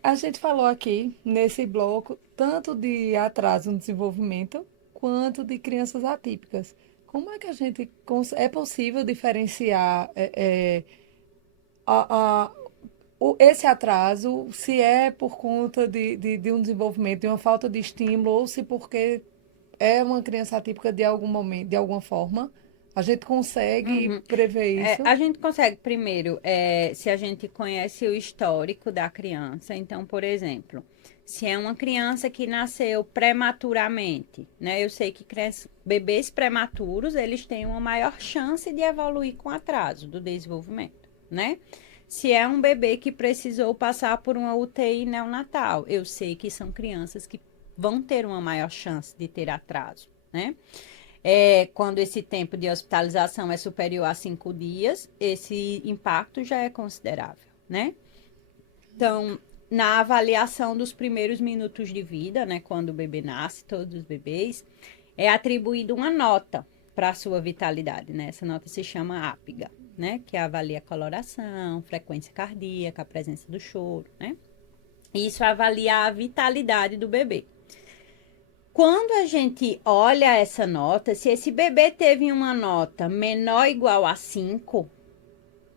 A gente falou aqui, nesse bloco, tanto de atraso no desenvolvimento, quanto de crianças atípicas. Como é que a gente... É possível diferenciar esse atraso, se é por conta de um desenvolvimento, de uma falta de estímulo, ou se porque é uma criança atípica de algum momento, de alguma forma? A gente consegue prever isso? A gente consegue, primeiro, se a gente conhece o histórico da criança. Então, por exemplo, se é uma criança que nasceu prematuramente, né? Eu sei que bebês prematuros, eles têm uma maior chance de evoluir com atraso do desenvolvimento, né? Se é um bebê que precisou passar por uma UTI neonatal, eu sei que são crianças que vão ter uma maior chance de ter atraso, né? Quando esse tempo de hospitalização é superior a 5 dias, esse impacto já é considerável, né? Então, na avaliação dos primeiros minutos de vida, né, quando o bebê nasce, todos os bebês, é atribuída uma nota para a sua vitalidade, né? Essa nota se chama APGA, né? Que avalia a coloração, frequência cardíaca, a presença do choro, né? Isso avalia a vitalidade do bebê. Quando a gente olha essa nota, se esse bebê teve uma nota menor ou igual a 5,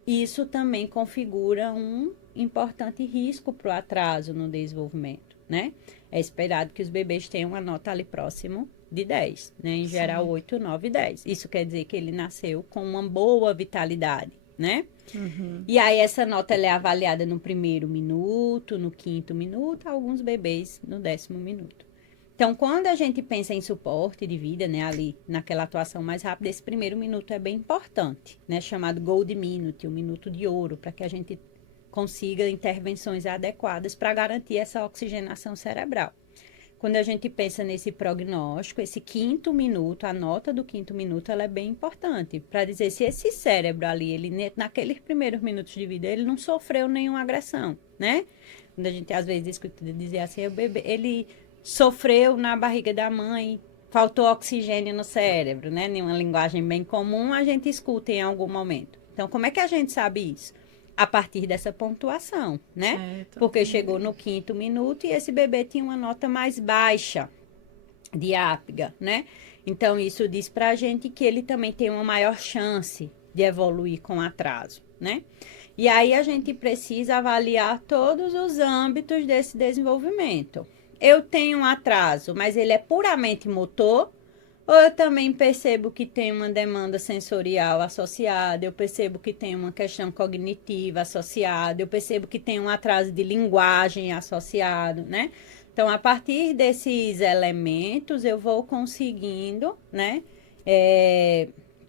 isso também configura um importante risco para o atraso no desenvolvimento, né? É esperado que os bebês tenham uma nota ali próximo de 10, né? Em geral, 8, 9, 10. Isso quer dizer que ele nasceu com uma boa vitalidade, né? E aí, essa nota ela é avaliada no 1º minuto, no 5º minuto, alguns bebês no 10º minuto. Então, quando a gente pensa em suporte de vida, né, ali naquela atuação mais rápida, esse 1º minuto é bem importante, né, chamado Gold Minute, o minuto de ouro, para que a gente consiga intervenções adequadas para garantir essa oxigenação cerebral. Quando a gente pensa nesse prognóstico, esse 5º minuto, a nota do 5º minuto, ela é bem importante, para dizer se esse cérebro ali, ele naqueles primeiros minutos de vida, ele não sofreu nenhuma agressão, né? Quando a gente às vezes escuta dizer assim, o bebê, ele sofreu na barriga da mãe, faltou oxigênio no cérebro, né? Em uma linguagem bem comum, a gente escuta em algum momento. Então, como é que a gente sabe isso? A partir dessa pontuação, né? Certo. Porque chegou no 5º minuto e esse bebê tinha uma nota mais baixa de APGA, né? Então, isso diz pra gente que ele também tem uma maior chance de evoluir com atraso, né? E aí, a gente precisa avaliar todos os âmbitos desse desenvolvimento. Eu tenho um atraso, mas ele é puramente motor, ou eu também percebo que tem uma demanda sensorial associada, eu percebo que tem uma questão cognitiva associada, eu percebo que tem um atraso de linguagem associado, né? Então, a partir desses elementos, eu vou conseguindo, né,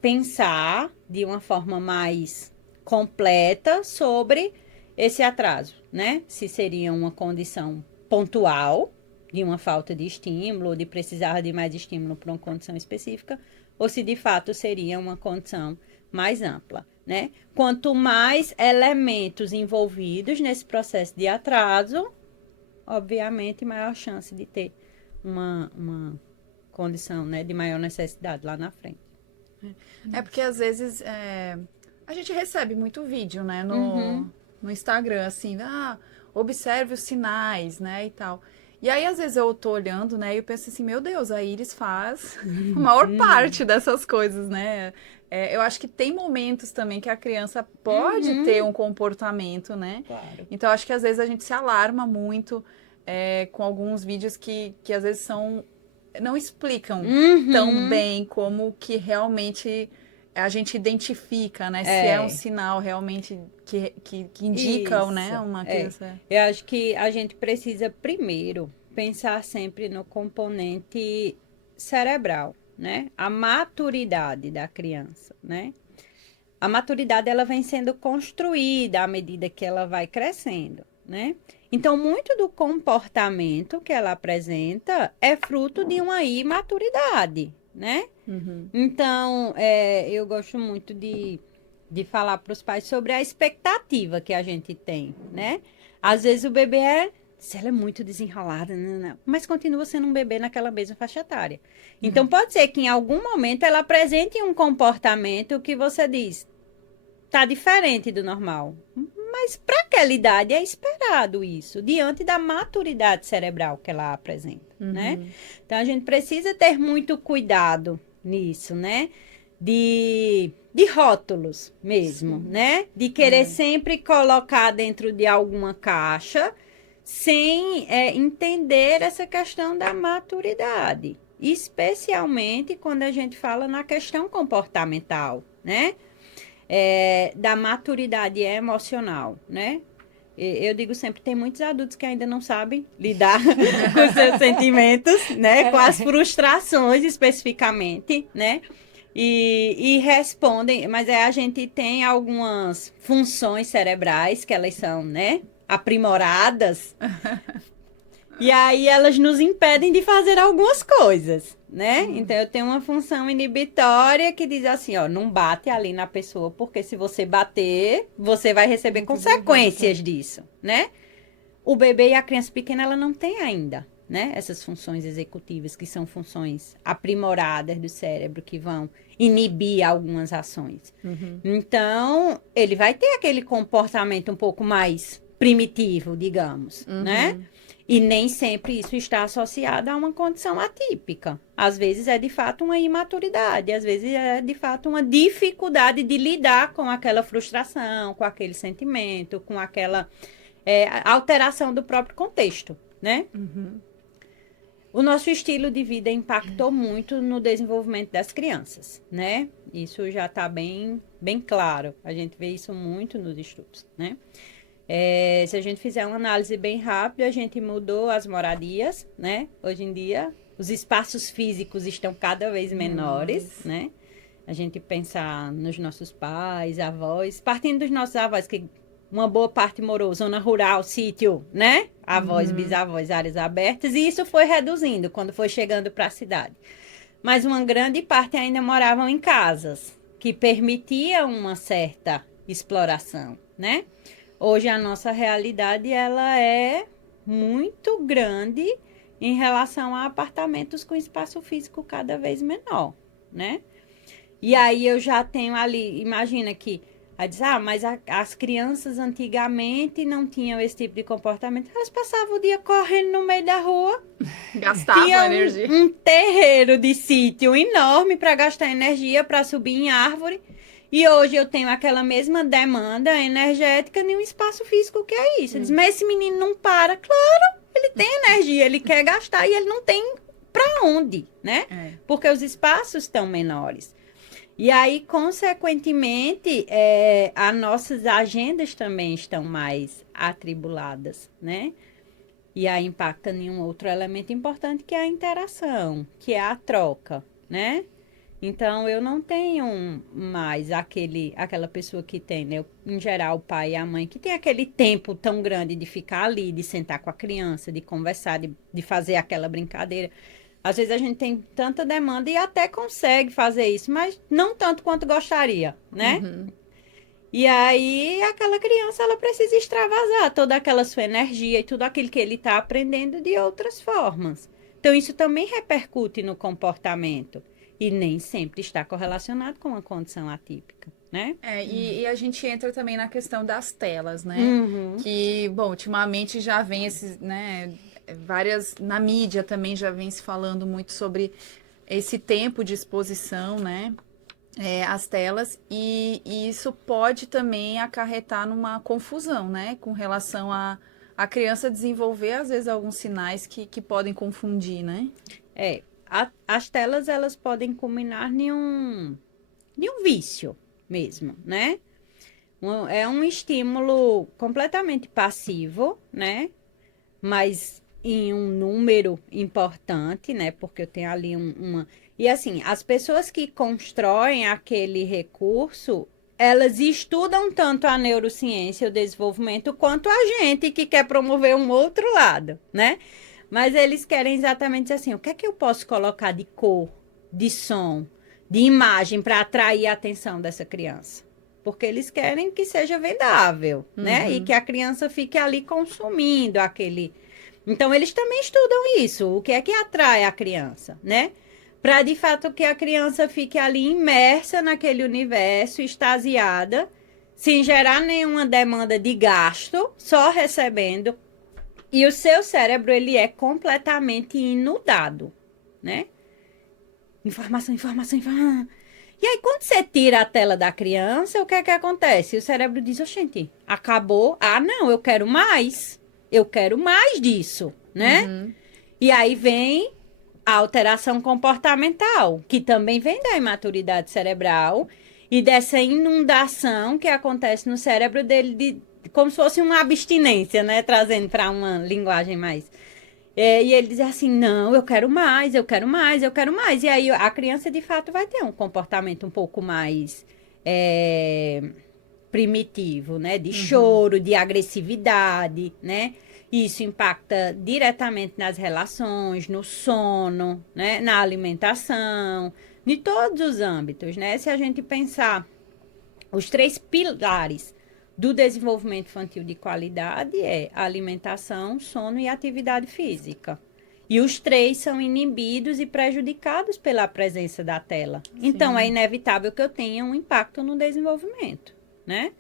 pensar de uma forma mais completa sobre esse atraso, né? Se seria uma condição pontual, de uma falta de estímulo, ou de precisar de mais estímulo para uma condição específica, ou se de fato seria uma condição mais ampla, né? Quanto mais elementos envolvidos nesse processo de atraso, obviamente, maior chance de ter uma condição, né, de maior necessidade lá na frente. É porque às vezes a gente recebe muito vídeo, né, no Instagram, assim, observe os sinais, né, e tal. E aí, às vezes, eu tô olhando, né, e eu penso assim, meu Deus, a Iris faz a maior parte dessas coisas, né? Eu acho que tem momentos também que a criança pode ter um comportamento, né? Claro. Então, acho que às vezes a gente se alarma muito com alguns vídeos que às vezes não explicam tão bem como que realmente a gente identifica, né? Se é um sinal realmente que indica, Isso, né, uma criança. Eu acho que a gente precisa primeiro pensar sempre no componente cerebral, né? A maturidade da criança, né? A maturidade ela vem sendo construída à medida que ela vai crescendo, né? Então, muito do comportamento que ela apresenta é fruto de uma imaturidade, né? Então, eu gosto muito de falar para os pais sobre a expectativa que a gente tem, né? Às vezes o bebê se ela é muito desenrolada, não, mas continua sendo um bebê naquela mesma faixa etária. Então, pode ser que em algum momento ela apresente um comportamento que você diz, tá diferente do normal. Mas para aquela idade é esperado isso, diante da maturidade cerebral que ela apresenta, né? Então, a gente precisa ter muito cuidado nisso, né? De rótulos mesmo, né? De querer sempre colocar dentro de alguma caixa sem entender essa questão da maturidade. Especialmente quando a gente fala na questão comportamental, né? Da maturidade emocional, né? Eu digo sempre, tem muitos adultos que ainda não sabem lidar com os seus sentimentos, né? Com as frustrações especificamente, né? E respondem, mas a gente tem algumas funções cerebrais que elas são, né? Aprimoradas. E aí elas nos impedem de fazer algumas coisas, né? Então eu tenho uma função inibitória que diz assim, ó, não bate ali na pessoa, porque se você bater, você vai receber consequências disso, né? O bebê e a criança pequena, ela não tem ainda, né? Essas funções executivas, que são funções aprimoradas do cérebro, que vão inibir algumas ações. Então, ele vai ter aquele comportamento um pouco mais primitivo, digamos, né? E nem sempre isso está associado a uma condição atípica. Às vezes é de fato uma imaturidade, às vezes é de fato uma dificuldade de lidar com aquela frustração, com aquele sentimento, com aquela alteração do próprio contexto, né? O nosso estilo de vida impactou muito no desenvolvimento das crianças, né? Isso já está bem claro. A gente vê isso muito nos estudos, né? Se a gente fizer uma análise bem rápida, a gente mudou as moradias, né? Hoje em dia, os espaços físicos estão cada vez menores, né? A gente pensar nos nossos pais, avós, partindo dos nossos avós, que uma boa parte morou zona rural, sítio, né? Avós, bisavós, áreas abertas, e isso foi reduzindo quando foi chegando para a cidade. Mas uma grande parte ainda moravam em casas, que permitiam uma certa exploração, né? Hoje a nossa realidade ela é muito grande em relação a apartamentos com espaço físico cada vez menor, né? E aí eu já tenho ali, imagina que, mas as crianças antigamente não tinham esse tipo de comportamento, elas passavam o dia correndo no meio da rua, gastavam energia. Um terreiro de sítio enorme para gastar energia, para subir em árvore. E hoje eu tenho aquela mesma demanda energética em um espaço físico que é isso. Diz, mas esse menino não para. Claro, ele tem energia, ele quer gastar e ele não tem para onde, né? Porque os espaços estão menores. E aí, consequentemente, as nossas agendas também estão mais atribuladas, né? E aí impacta em um outro elemento importante, que é a interação, que é a troca, né? Então, eu não tenho mais aquela pessoa que tem, né? Em geral, o pai e a mãe, que tem aquele tempo tão grande de ficar ali, de sentar com a criança, de conversar, de fazer aquela brincadeira. Às vezes a gente tem tanta demanda e até consegue fazer isso, mas não tanto quanto gostaria, né? E aí, aquela criança, ela precisa extravasar toda aquela sua energia e tudo aquilo que ele está aprendendo de outras formas. Então, isso também repercute no comportamento. E nem sempre está correlacionado com uma condição atípica, né? E a gente entra também na questão das telas, né? Uhum. Que, bom, ultimamente já vem esses, né, na mídia também já vem se falando muito sobre esse tempo de exposição, né? As telas, e isso pode também acarretar numa confusão, né? Com relação a criança desenvolver, às vezes, alguns sinais que podem confundir, né? As telas, elas podem culminar em um vício mesmo, né? É um estímulo completamente passivo, né? Mas em um número importante, né? Porque eu tenho ali uma... E assim, as pessoas que constroem aquele recurso, elas estudam tanto a neurociência, o desenvolvimento, quanto a gente que quer promover um outro lado, né? Mas eles querem exatamente assim, o que é que eu posso colocar de cor, de som, de imagem para atrair a atenção dessa criança? Porque eles querem que seja vendável, né? E que a criança fique ali consumindo aquele... Então, eles também estudam isso, o que é que atrai a criança, né? Para, de fato, que a criança fique ali imersa naquele universo, extasiada, sem gerar nenhuma demanda de gasto, só recebendo. E o seu cérebro, ele é completamente inundado, né? Informação, informação, informação. E aí, quando você tira a tela da criança, o que é que acontece? O cérebro diz, oxente, acabou. Ah, não, eu quero mais. Eu quero mais disso, né? E aí vem a alteração comportamental, que também vem da imaturidade cerebral e dessa inundação que acontece no cérebro dele, como se fosse uma abstinência, né? Trazendo para uma linguagem mais... e ele diz assim, não, eu quero mais, eu quero mais, eu quero mais. E aí a criança, de fato, vai ter um comportamento um pouco mais primitivo, né? De choro, de agressividade, né? Isso impacta diretamente nas relações, no sono, né? Na alimentação, em todos os âmbitos, né? Se a gente pensar os 3 pilares do desenvolvimento infantil de qualidade é alimentação, sono e atividade física. E os 3 são inibidos e prejudicados pela presença da tela. Sim. Então, é inevitável que eu tenha um impacto no desenvolvimento, né?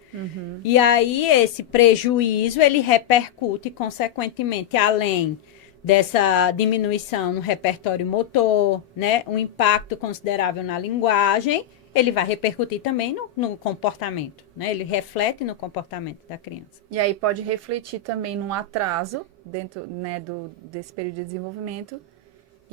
E aí, esse prejuízo, ele repercute, consequentemente, além dessa diminuição no repertório motor, né? Um impacto considerável na linguagem, ele vai repercutir também no comportamento, né? Ele reflete no comportamento da criança. E aí pode refletir também num atraso dentro, né, desse período de desenvolvimento.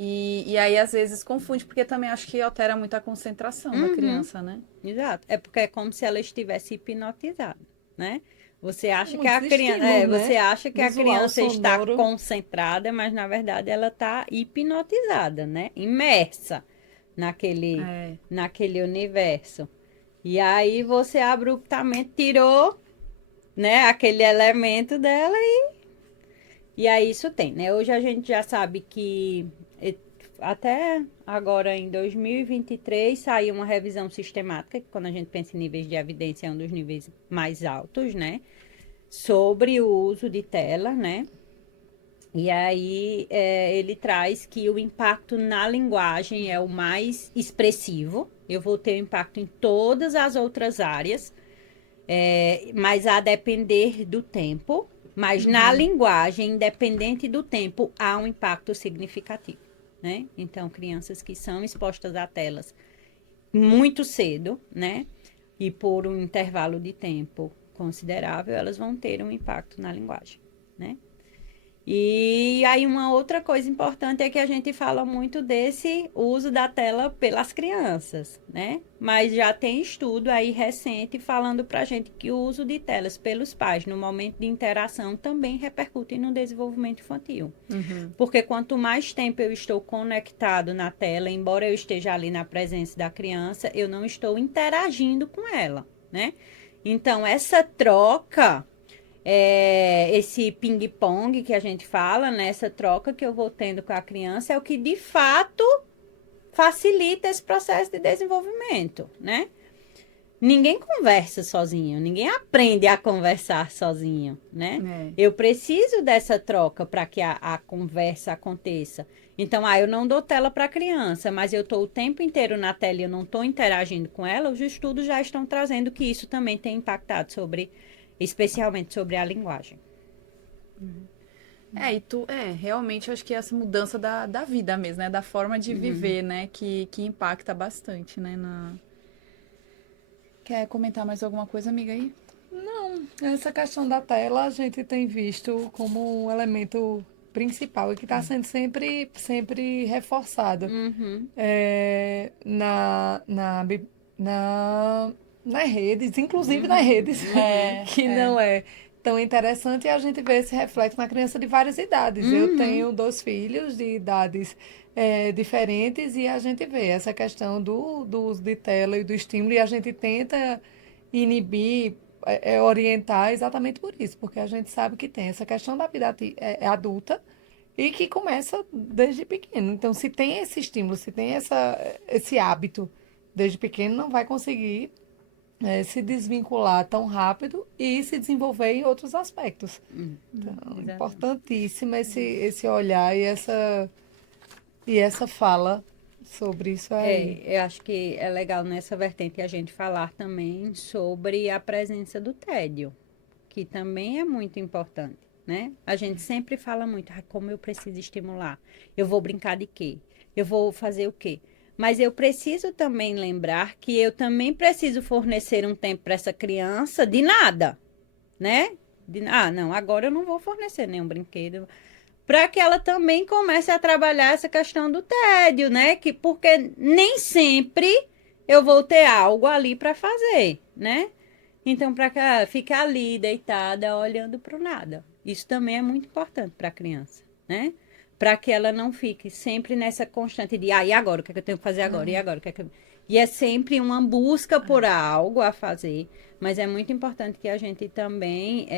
E aí, às vezes, confunde, porque também acho que altera muito a concentração da criança, né? Exato. É porque é como se ela estivesse hipnotizada, né? Você acha Muitos que a criança, estímulos, você né? acha que Visual, a criança está sonoro. concentrada, mas na verdade ela está hipnotizada, né? Imersa naquele universo. E aí você abruptamente tirou, né, aquele elemento dela e aí isso tem, né? Hoje a gente já sabe que até agora em 2023 saiu uma revisão sistemática, que quando a gente pensa em níveis de evidência é um dos níveis mais altos, né? Sobre o uso de tela, né? E aí ele traz que o impacto na linguagem é o mais expressivo. Eu vou ter impacto em todas as outras áreas, mas a depender do tempo. Mas na linguagem, independente do tempo, há um impacto significativo, né? Então, crianças que são expostas a telas muito cedo, né? E por um intervalo de tempo considerável, elas vão ter um impacto na linguagem, né? E aí uma outra coisa importante é que a gente fala muito desse uso da tela pelas crianças, né? Mas já tem estudo aí recente falando pra gente que o uso de telas pelos pais no momento de interação também repercute no desenvolvimento infantil. Porque quanto mais tempo eu estou conectado na tela, embora eu esteja ali na presença da criança, eu não estou interagindo com ela, né? Então, essa troca, esse ping-pong que a gente fala, né? Essa troca que eu vou tendo com a criança é o que de fato facilita esse processo de desenvolvimento, né? Ninguém conversa sozinho, ninguém aprende a conversar sozinho, né? Eu preciso dessa troca para que a conversa aconteça. Então, eu não dou tela para a criança, mas eu estou o tempo inteiro na tela e eu não estou interagindo com ela, os estudos já estão trazendo que isso também tem impactado especialmente sobre a linguagem. Realmente eu acho que essa mudança da vida mesmo, né? Da forma de viver, né? Que impacta bastante, né? Quer comentar mais alguma coisa, amiga, aí? Não, essa questão da tela a gente tem visto como um elemento principal e que está sendo sempre reforçado nas redes, inclusive nas redes, que não é tão interessante, e a gente vê esse reflexo na criança de várias idades. Eu tenho 2 filhos de idades diferentes e a gente vê essa questão do uso de tela e do estímulo, e a gente tenta inibir, orientar exatamente por isso, porque a gente sabe que tem essa questão da vida adulta e que começa desde pequeno. Então, se tem esse estímulo, se tem esse hábito desde pequeno, não vai conseguir se desvincular tão rápido e se desenvolver em outros aspectos. Então, exatamente. importantíssimo esse olhar e essa fala sobre isso aí. Eu acho que é legal nessa vertente a gente falar também sobre a presença do tédio, que também é muito importante, né? A gente sempre fala muito, como eu preciso estimular, eu vou brincar de quê? Eu vou fazer o quê? Mas eu preciso também lembrar que eu também preciso fornecer um tempo para essa criança de nada, né? Não, agora eu não vou fornecer nenhum brinquedo, para que ela também comece a trabalhar essa questão do tédio, né? Porque nem sempre eu vou ter algo ali para fazer, né? Então, para ficar ali deitada, olhando para o nada. Isso também é muito importante para a criança, né? Para que ela não fique sempre nessa constante de, e agora? O que é que eu tenho que fazer agora? E agora? O que é que eu... E é sempre uma busca por algo a fazer, mas é muito importante que a gente também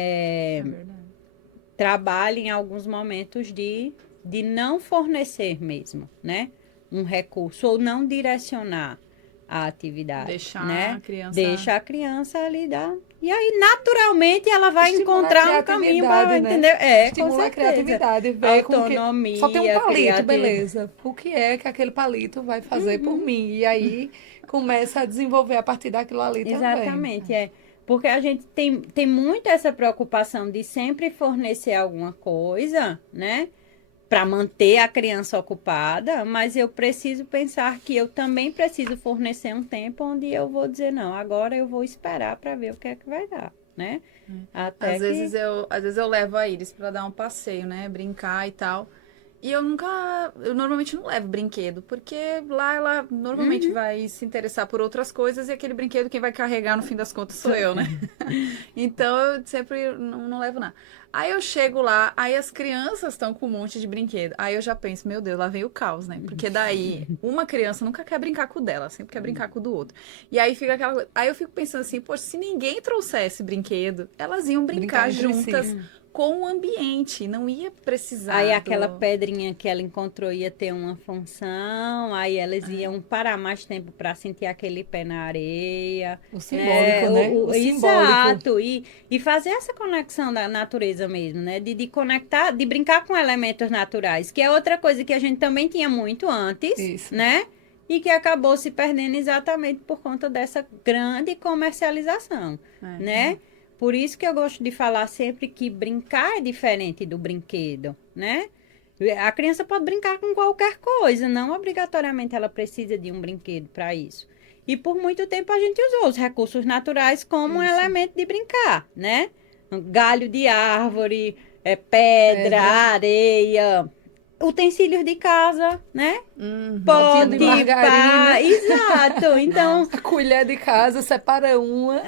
trabalhe em alguns momentos de não fornecer mesmo, né? Um recurso, ou não direcionar a atividade, Deixar né? a criança... Deixa a criança ali dar... E aí, naturalmente, ela vai Estimular encontrar a um caminho criatividade, para né? entender. Com Estimular a certeza. criatividade, ver Autonomia, só tem um palito, criatividade. beleza. O que é que aquele palito vai fazer por mim? E aí começa a desenvolver a partir daquilo ali também. Exatamente, Porque a gente tem muito essa preocupação de sempre fornecer alguma coisa, né? Para manter a criança ocupada, mas eu preciso pensar que eu também preciso fornecer um tempo onde eu vou dizer, não, agora eu vou esperar para ver o que é que vai dar, né? Às vezes eu levo a Iris para dar um passeio, né? Brincar e tal. E eu normalmente não levo brinquedo, porque lá ela normalmente vai se interessar por outras coisas e aquele brinquedo quem vai carregar no fim das contas sou eu, né? Então eu sempre não levo nada. Aí eu chego lá, aí as crianças estão com um monte de brinquedo. Aí eu já penso, meu Deus, lá vem o caos, né? Porque daí uma criança nunca quer brincar com o dela, sempre quer brincar com o do outro. E aí fica aquela coisa. Aí eu fico pensando assim, poxa, se ninguém trouxesse brinquedo, elas iam brincar juntas. Com o ambiente, não ia precisar. Aí aquela pedrinha que ela encontrou ia ter uma função, aí elas iam parar mais tempo para sentir aquele pé na areia. O simbólico, né? O exato. E fazer essa conexão da natureza mesmo, né? De conectar, de brincar com elementos naturais, que é outra coisa que a gente também tinha muito antes, né? E que acabou se perdendo exatamente por conta dessa grande comercialização, né? Por isso que eu gosto de falar sempre que brincar é diferente do brinquedo, né? A criança pode brincar com qualquer coisa, não obrigatoriamente ela precisa de um brinquedo para isso. E por muito tempo a gente usou os recursos naturais como um elemento de brincar, né? Um galho de árvore, pedra, areia, utensílios de casa, né? Potinho de Pode, margarina. exato. Então, A colher de casa, separa uma.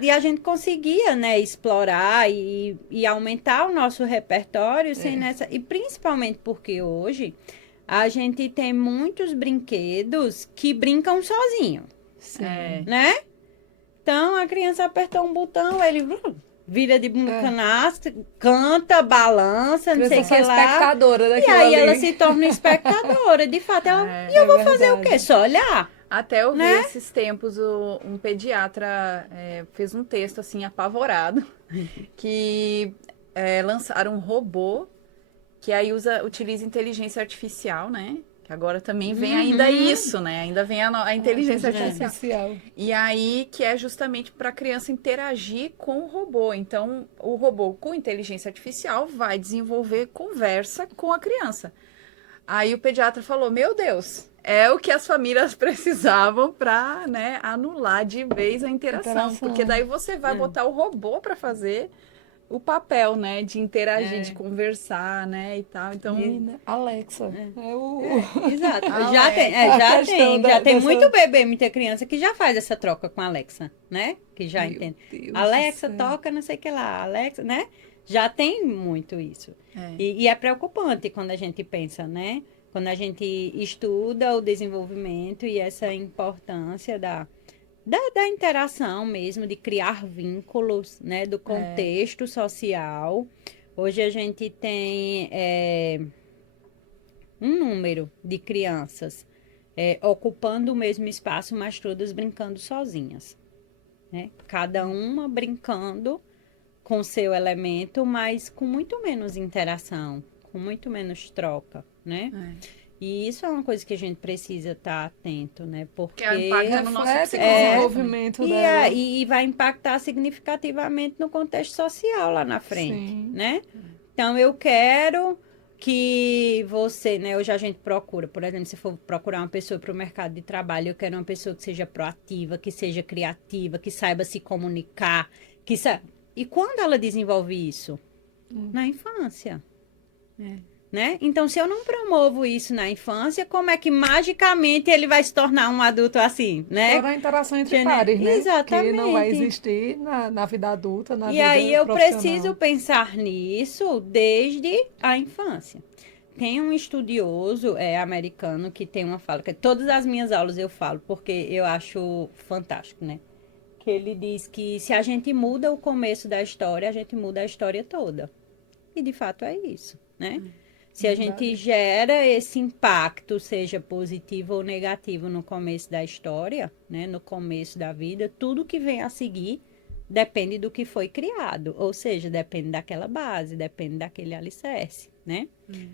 e a gente conseguia, né, explorar e aumentar o nosso repertório sem nessa. E principalmente porque hoje a gente tem muitos brinquedos que brincam sozinho, Sim. né? Então a criança apertou um botão, ele vira de bunda canastra, canta, balança, não sei o Criança que só lá. espectadora E daquilo aí ali. ela se torna espectadora, de fato. Ela, Eu vou fazer o quê? Só olhar? Até eu vi Né? esses tempos um pediatra fez um texto assim apavorado que lançaram um robô que aí utiliza inteligência artificial, né? Que agora também vem ainda isso, né? Ainda vem a inteligência artificial. E aí que é justamente para a criança interagir com o robô. Então, o robô com inteligência artificial vai desenvolver conversa com a criança. Aí o pediatra falou: Meu Deus, é o que as famílias precisavam para, né, anular de vez a interação. Porque daí você vai botar o robô para fazer o papel, né, de interagir, de conversar, né, e tal. Então, Alexa. Exato. A Tem dessa- muito bebê, muita criança que já faz essa troca com a Alexa, né? Que já entende. Deus Alexa, do céu. toca não sei o que lá, Alexa, né? Já tem muito isso. E é preocupante quando a gente pensa, né? Quando a gente estuda o desenvolvimento e essa importância da interação mesmo, de criar vínculos, né? Do contexto social. Hoje a gente tem um número de crianças ocupando o mesmo espaço, mas todas brincando sozinhas, né? Cada uma brincando com seu elemento, mas com muito menos interação, com muito menos troca, né? E isso é uma coisa que a gente precisa estar atento, né? Porque impacta no nosso reflete no psicológico. desenvolvimento dela. e vai impactar significativamente no contexto social lá na frente, Sim. né? Então, eu quero que você, né? Hoje a gente procura, por exemplo, se for procurar uma pessoa para o mercado de trabalho, eu quero uma pessoa que seja proativa, que seja criativa, que saiba se comunicar, E quando ela desenvolve isso? Na infância. Né? Então, se eu não promovo isso na infância, como é que magicamente ele vai se tornar um adulto assim, né? Fora a interação entre Gene- pares, né? Exatamente. Que não vai existir na vida adulta, na E vida aí eu profissional. preciso pensar nisso desde a infância. Tem um estudioso americano que tem uma fala, que todas as minhas aulas eu falo, porque eu acho fantástico, né? Que ele diz que se a gente muda o começo da história, a gente muda a história toda. E de fato é isso, né? Se a gente gera esse impacto, seja positivo ou negativo no começo da história, né? No começo da vida, tudo que vem a seguir depende do que foi criado. Ou seja, depende daquela base, depende daquele alicerce, né?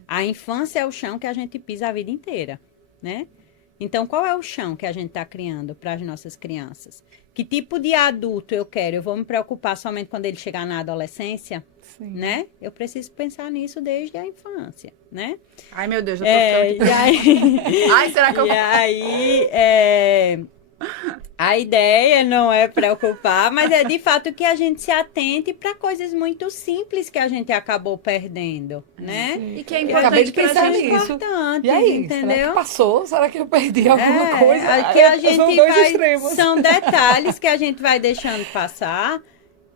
A infância é o chão que a gente pisa a vida inteira, né? Então, qual é o chão que a gente está criando para as nossas crianças? Que tipo de adulto eu quero? Eu vou me preocupar somente quando ele chegar na adolescência? Sim. Né? Eu preciso pensar nisso desde a infância, né? Ai, meu Deus, eu tô ficando... E aí, Ai, será que eu... e aí a ideia não é preocupar, mas é de fato que a gente se atente para coisas muito simples que a gente acabou perdendo, né? Sim. E que é Eu acabei de importante pra pensar gente. nisso. Importantes, E aí, entendeu? será que passou? Será que eu perdi alguma coisa? Que a São gente dois vai, extremos. são detalhes que a gente vai deixando passar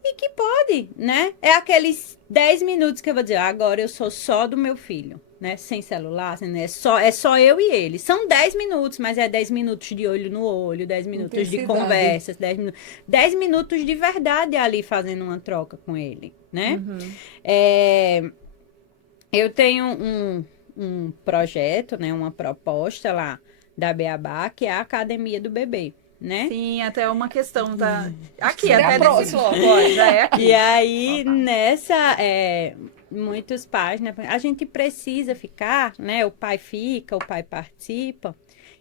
e que pode, né? É aqueles 10 minutos que eu vou dizer, agora eu sou só do meu filho, né? Sem celular, né? É só eu e ele. São 10 minutos, mas é 10 minutos de olho no olho, 10 minutos de Intensidade. conversas, 10 minutos de verdade ali fazendo uma troca com ele, né? Eu tenho um projeto, né? Uma proposta lá da Beabá, que é a Academia do Bebê, né? Sim, até uma questão da... Aqui, É a até nesse próxima. bloco, ó, já é aqui. E aí, muitos pais, né? A gente precisa ficar, né? O pai fica, o pai participa.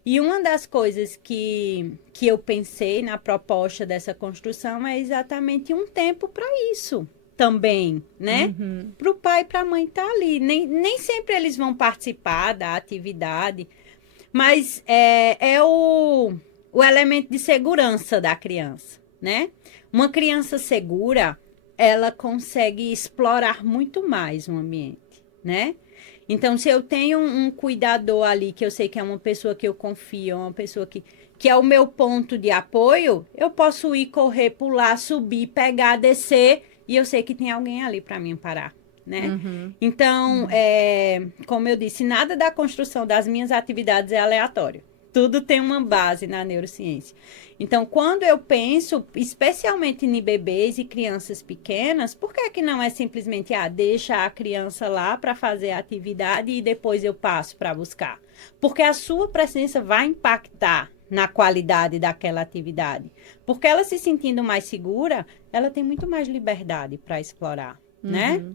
E uma das coisas que eu pensei na proposta dessa construção é exatamente um tempo para isso também, né? Para o pai e para a mãe estar ali. Nem sempre eles vão participar da atividade, mas é o elemento de segurança da criança, né? Uma criança segura, ela consegue explorar muito mais o ambiente, né? Então, se eu tenho um cuidador ali, que eu sei que é uma pessoa que eu confio, uma pessoa que é o meu ponto de apoio, eu posso ir, correr, pular, subir, pegar, descer, e eu sei que tem alguém ali para me amparar, né? Então, como eu disse, nada da construção das minhas atividades é aleatório. Tudo tem uma base na neurociência. Então, quando eu penso, especialmente em bebês e crianças pequenas, por que não é simplesmente, deixa a criança lá para fazer a atividade e depois eu passo para buscar? Porque a sua presença vai impactar na qualidade daquela atividade. Porque ela se sentindo mais segura, ela tem muito mais liberdade para explorar, né?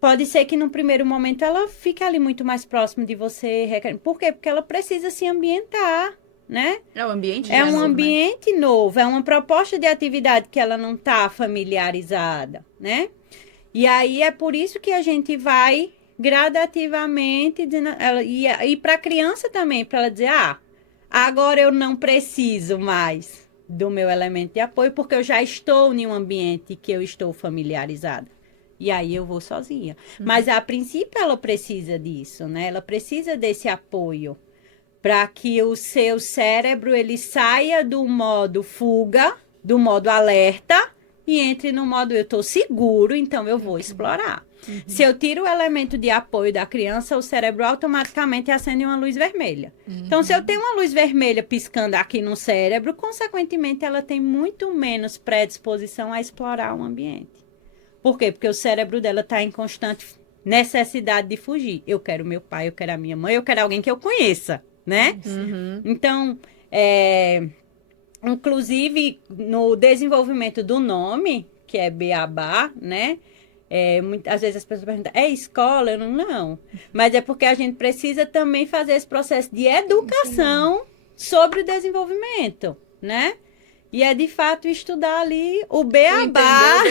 Pode ser que no primeiro momento ela fique ali muito mais próximo de você. Por quê? Porque ela precisa se ambientar, né? É o ambiente É um novo, ambiente novo, é uma proposta de atividade que ela não está familiarizada, né? E aí é por isso que a gente vai gradativamente dizendo, e para a criança também, para ela dizer, agora eu não preciso mais do meu elemento de apoio, porque eu já estou em um ambiente que eu estou familiarizada. E aí eu vou sozinha. Mas a princípio ela precisa disso, né? Ela precisa desse apoio para que o seu cérebro ele saia do modo fuga, do modo alerta e entre no modo eu estou seguro, então eu vou explorar. Se eu tiro o elemento de apoio da criança, o cérebro automaticamente acende uma luz vermelha. Então, se eu tenho uma luz vermelha piscando aqui no cérebro, consequentemente ela tem muito menos predisposição a explorar o ambiente. Por quê? Porque o cérebro dela está em constante necessidade de fugir. Eu quero meu pai, eu quero a minha mãe, eu quero alguém que eu conheça, né? Então, inclusive, no desenvolvimento do nome, que é Beabá, né? Às vezes as pessoas perguntam, é escola? Eu não. Mas é porque a gente precisa também fazer esse processo de educação sobre o desenvolvimento, né? E é, de fato, estudar ali o beabá,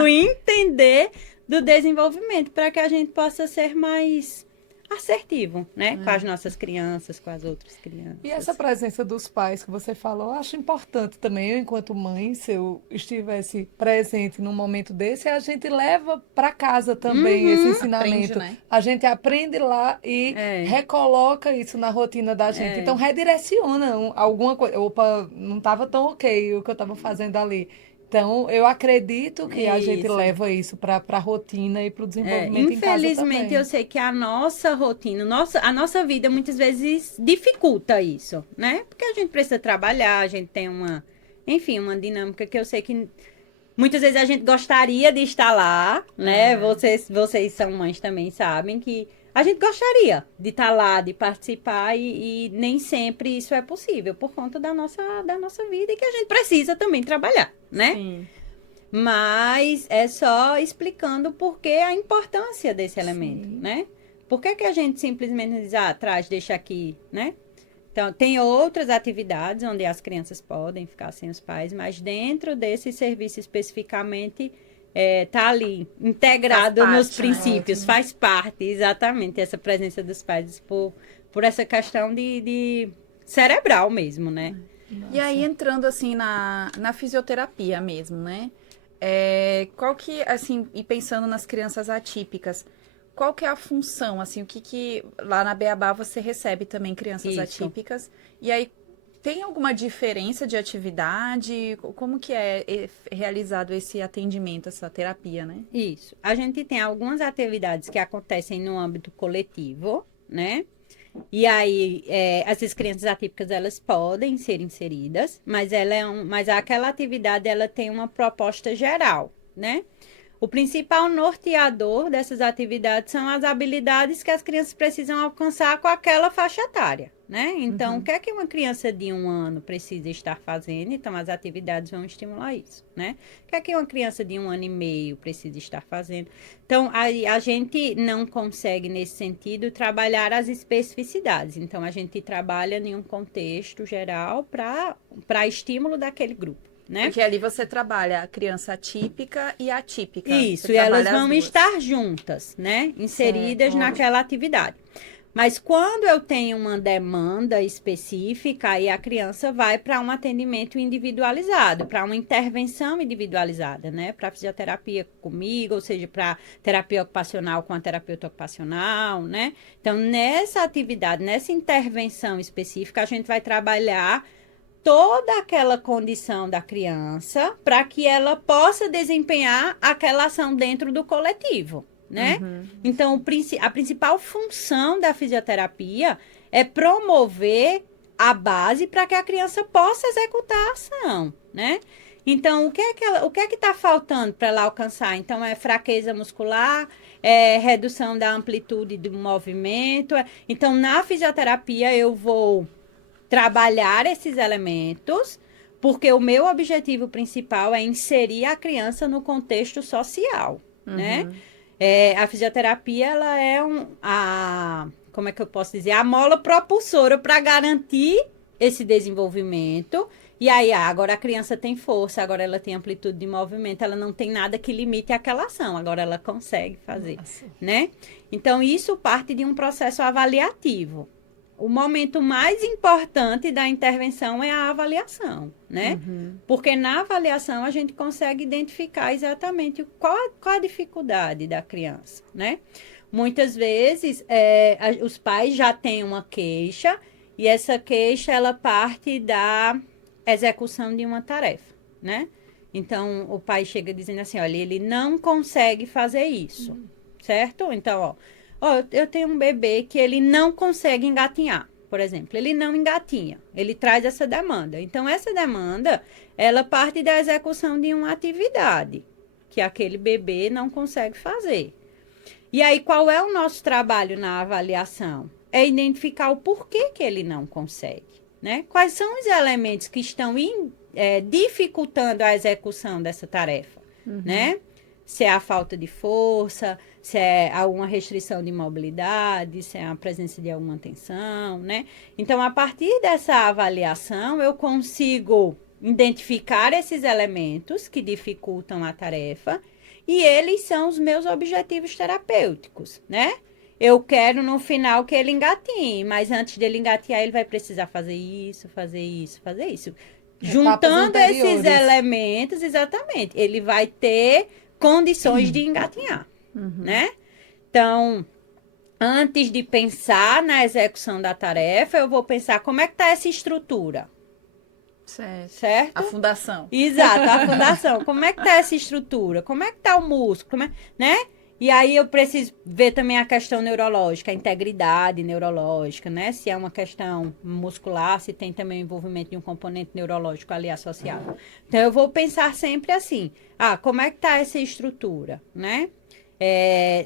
o entender do desenvolvimento, para que a gente possa ser mais assertivo, né? Com as nossas crianças, com as outras crianças. E essa presença dos pais que você falou, eu acho importante também. Eu, enquanto mãe, se eu estivesse presente num momento desse, a gente leva para casa também esse ensinamento. Aprende, né? A gente aprende lá e recoloca isso na rotina da gente. Então, redireciona alguma coisa. Opa, não estava tão ok o que eu estava fazendo ali. Então, eu acredito que a gente leva isso para a rotina e para o desenvolvimento em casa também. Infelizmente, eu sei que a nossa rotina, a nossa vida muitas vezes dificulta isso, né? Porque a gente precisa trabalhar, a gente tem uma dinâmica que eu sei que muitas vezes a gente gostaria de estar lá, né? Vocês são mães também, sabem que a gente gostaria de estar lá, de participar e nem sempre isso é possível por conta da nossa vida e que a gente precisa também trabalhar, né? Sim. Mas é só explicando por que a importância desse elemento, né? Por que a gente simplesmente diz, traz, deixa aqui, né? Então, tem outras atividades onde as crianças podem ficar sem os pais, mas dentro desse serviço especificamente, tá ali, integrado nos princípios, faz parte, exatamente, essa presença dos pais por essa questão de cerebral mesmo, né? E aí, entrando assim na fisioterapia mesmo, né? Qual que, assim, e pensando nas crianças atípicas, qual que é a função, assim, o que lá na Beabá você recebe também crianças atípicas, e aí tem alguma diferença de atividade? Como que é realizado esse atendimento, essa terapia, né? Isso. A gente tem algumas atividades que acontecem no âmbito coletivo, né? E aí, essas crianças atípicas, elas podem ser inseridas, mas mas aquela atividade, ela tem uma proposta geral, né? O principal norteador dessas atividades são as habilidades que as crianças precisam alcançar com aquela faixa etária, né? Então, o que é que uma criança de 1 ano precisa estar fazendo? Então, as atividades vão estimular isso, né? O que é que uma criança de 1 ano e meio precisa estar fazendo? Então, a gente não consegue, nesse sentido, trabalhar as especificidades. Então, a gente trabalha em um contexto geral para estímulo daquele grupo. Né? Porque ali você trabalha a criança atípica e atípica. Isso, e elas vão estar juntas, né? Inseridas naquela atividade. Mas quando eu tenho uma demanda específica, aí a criança vai para um atendimento individualizado, para uma intervenção individualizada, né? Para fisioterapia comigo, ou seja, para terapia ocupacional com a terapeuta ocupacional, né? Então, nessa atividade, nessa intervenção específica, a gente vai trabalhar toda aquela condição da criança para que ela possa desempenhar aquela ação dentro do coletivo, né? Então, a principal função da fisioterapia é promover a base para que a criança possa executar a ação, né? Então, o que é que está faltando para ela alcançar? Então, é fraqueza muscular, é redução da amplitude do movimento. Então, na fisioterapia, eu vou trabalhar esses elementos, porque o meu objetivo principal é inserir a criança no contexto social, né? A fisioterapia, ela é como é que eu posso dizer? A mola propulsora para garantir esse desenvolvimento. E aí, agora a criança tem força, agora ela tem amplitude de movimento, ela não tem nada que limite aquela ação, agora ela consegue fazer, né? Então, isso parte de um processo avaliativo. O momento mais importante da intervenção é a avaliação, né? Porque na avaliação a gente consegue identificar exatamente qual a dificuldade da criança, né? Muitas vezes os pais já têm uma queixa e essa queixa ela parte da execução de uma tarefa, né? Então o pai chega dizendo assim, olha, ele não consegue fazer isso, certo? Então, eu tenho um bebê que ele não consegue engatinhar, por exemplo. Ele não engatinha. Ele traz essa demanda. Então, essa demanda, ela parte da execução de uma atividade que aquele bebê não consegue fazer. E aí, qual é o nosso trabalho na avaliação? É identificar o porquê que ele não consegue, né? Quais são os elementos que estão dificultando a execução dessa tarefa, né? Se é a falta de força, se é alguma restrição de mobilidade, se é a presença de alguma tensão, né? Então, a partir dessa avaliação, eu consigo identificar esses elementos que dificultam a tarefa e eles são os meus objetivos terapêuticos, né? Eu quero no final que ele engatinhe, mas antes dele engatinhar, ele vai precisar fazer isso, fazer isso, fazer isso. Juntando esses elementos, exatamente, ele vai ter condições de engatinhar, né? Então, antes de pensar na execução da tarefa, eu vou pensar como é que está essa estrutura. Certo? A fundação. Exato, a fundação. Como é que está essa estrutura? Como é que está o músculo? Né? E aí eu preciso ver também a questão neurológica, a integridade neurológica, né? Se é uma questão muscular, se tem também o envolvimento de um componente neurológico ali associado. Então, eu vou pensar sempre assim, como é que está essa estrutura, né?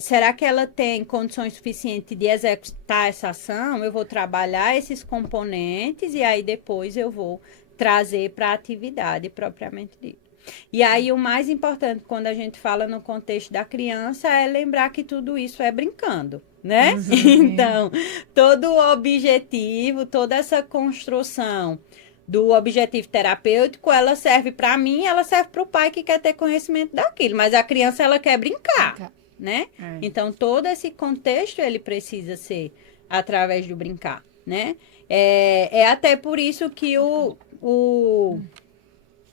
Será que ela tem condições suficientes de executar essa ação? Eu vou trabalhar esses componentes e aí depois eu vou trazer para a atividade propriamente dita. E aí, o mais importante, quando a gente fala no contexto da criança, é lembrar que tudo isso é brincando, né? Então, todo o objetivo, toda essa construção do objetivo terapêutico, ela serve para mim, ela serve para o pai que quer ter conhecimento daquilo, mas a criança, ela quer brincar, né? Então, todo esse contexto, ele precisa ser através do brincar, né? É até por isso que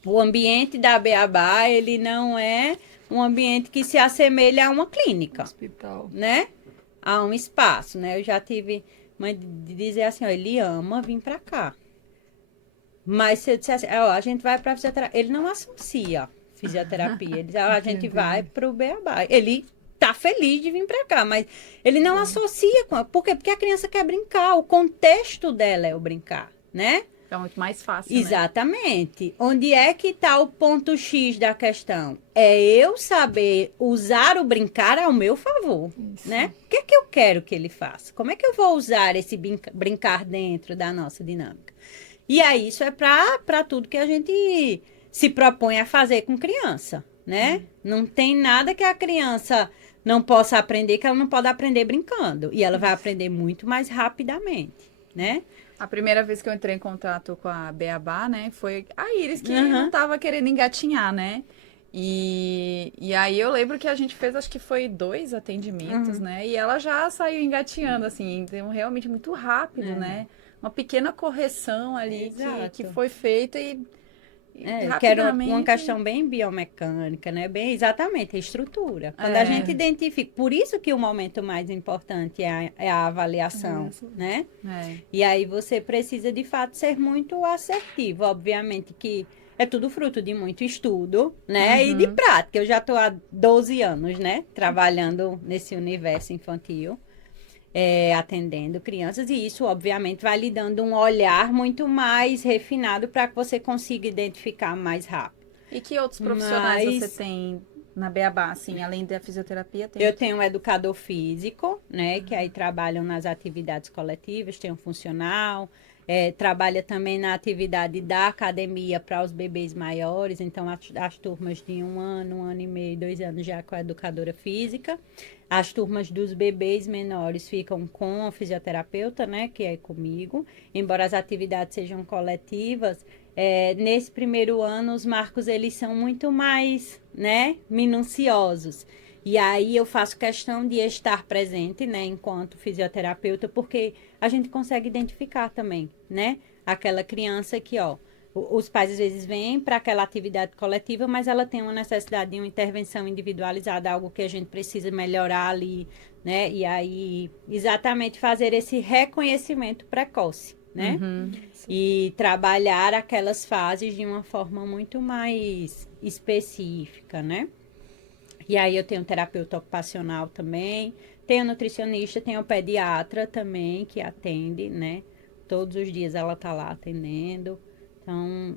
o ambiente da Beabá, ele não é um ambiente que se assemelha a uma clínica. Hospital. Né? A um espaço, né? Eu já tive mãe de dizer assim, ele ama vir pra cá. Mas se eu dissesse, a gente vai pra fisioterapia, ele não associa fisioterapia. Ele diz, a gente vai pro Beabá. Ele tá feliz de vir pra cá, mas ele não associa com... Por quê? Porque a criança quer brincar, o contexto dela é o brincar, né? É muito mais fácil, Exatamente. Né? Onde é que está o ponto X da questão? É eu saber usar o brincar ao meu favor, né? O que é que eu quero que ele faça? Como é que eu vou usar esse brincar dentro da nossa dinâmica? E aí, isso é para tudo que a gente se propõe a fazer com criança, né? Não tem nada que a criança não possa aprender, que ela não pode aprender brincando. E ela vai aprender muito mais rapidamente, né? A primeira vez que eu entrei em contato com a Beabá, né, foi a Iris que não tava querendo engatinhar, né? E aí eu lembro que a gente fez, acho que foi 2 atendimentos, né? E ela já saiu engatinhando, assim, então realmente muito rápido, né? Uma pequena correção ali que Exato. foi feita e Que era uma rapidamente. questão bem biomecânica, né? Bem, exatamente, a estrutura. Quando a gente É, identifica, por isso que o momento mais importante é a avaliação, né? é. E aí você precisa, de fato, ser muito assertivo. Obviamente que é tudo fruto de muito estudo, né? E de Uhum. prática. Eu já estou há 12 anos, né? Trabalhando nesse universo infantil, atendendo crianças. E isso, obviamente, vai lhe dando um olhar muito mais refinado para que você consiga identificar mais rápido. E que outros profissionais você Mas tem na Beabá, assim, além da fisioterapia, tem eu outros? tenho um educador físico, né, que aí trabalham nas atividades coletivas, tem um funcional, trabalha também na atividade da academia para os bebês maiores, então as turmas de 1 ano e meio, 2 anos já com a educadora física. As turmas dos bebês menores ficam com a fisioterapeuta, né, que é comigo, embora as atividades sejam coletivas. Nesse primeiro ano, os marcos eles são muito mais, né, minuciosos. E aí eu faço questão de estar presente, né, enquanto fisioterapeuta, porque a gente consegue identificar também, né, aquela criança que, ó, os pais às vezes vêm para aquela atividade coletiva, mas ela tem uma necessidade de uma intervenção individualizada, algo que a gente precisa melhorar ali, né, e aí exatamente fazer esse reconhecimento precoce, né, Uhum. e trabalhar aquelas fases de uma forma muito mais específica, né. E aí eu tenho um terapeuta ocupacional também, tenho nutricionista, tenho pediatra também que atende, né? Todos os dias ela tá lá atendendo. Então,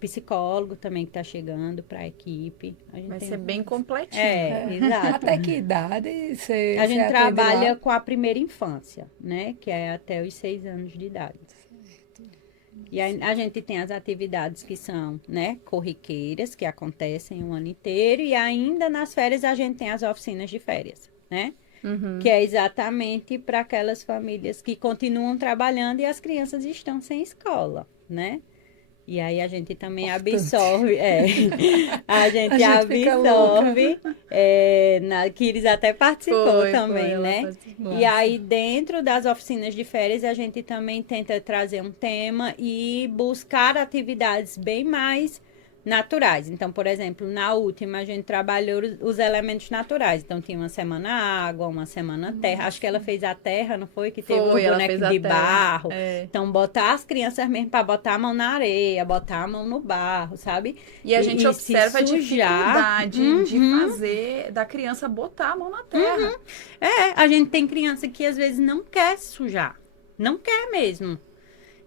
psicólogo também que tá chegando para a equipe. A gente Vai tem... ser bem completinho. Exato. Até que idade A você gente atende trabalha lá? com a primeira infância, né? Que é até os 6 anos de idade. E aí a gente tem as atividades que são, né, corriqueiras, que acontecem o ano inteiro, e ainda nas férias a gente tem as oficinas de férias, né? Que Uhum. é exatamente para aquelas famílias que continuam trabalhando e as crianças estão sem escola, né? E aí a gente também Importante. absorve, a A gente gente fica louca. absorve, que eles até participou Foi, também, ela né? participou. E Massa. aí dentro das oficinas de férias a gente também tenta trazer um tema e buscar atividades bem mais naturais. Então, por exemplo, na última a gente trabalhou os elementos naturais. Então tinha uma semana água, uma semana terra. Acho que ela fez a terra, não foi? Que teve os Foi, ela fez bonecos a de terra. barro. É. Então, botar as crianças mesmo para botar a mão na areia, botar a mão no barro, sabe? E a gente E se observa a sujar. dificuldade de fazer da criança botar a mão na terra. A gente tem criança que às vezes não quer se sujar. Não quer mesmo.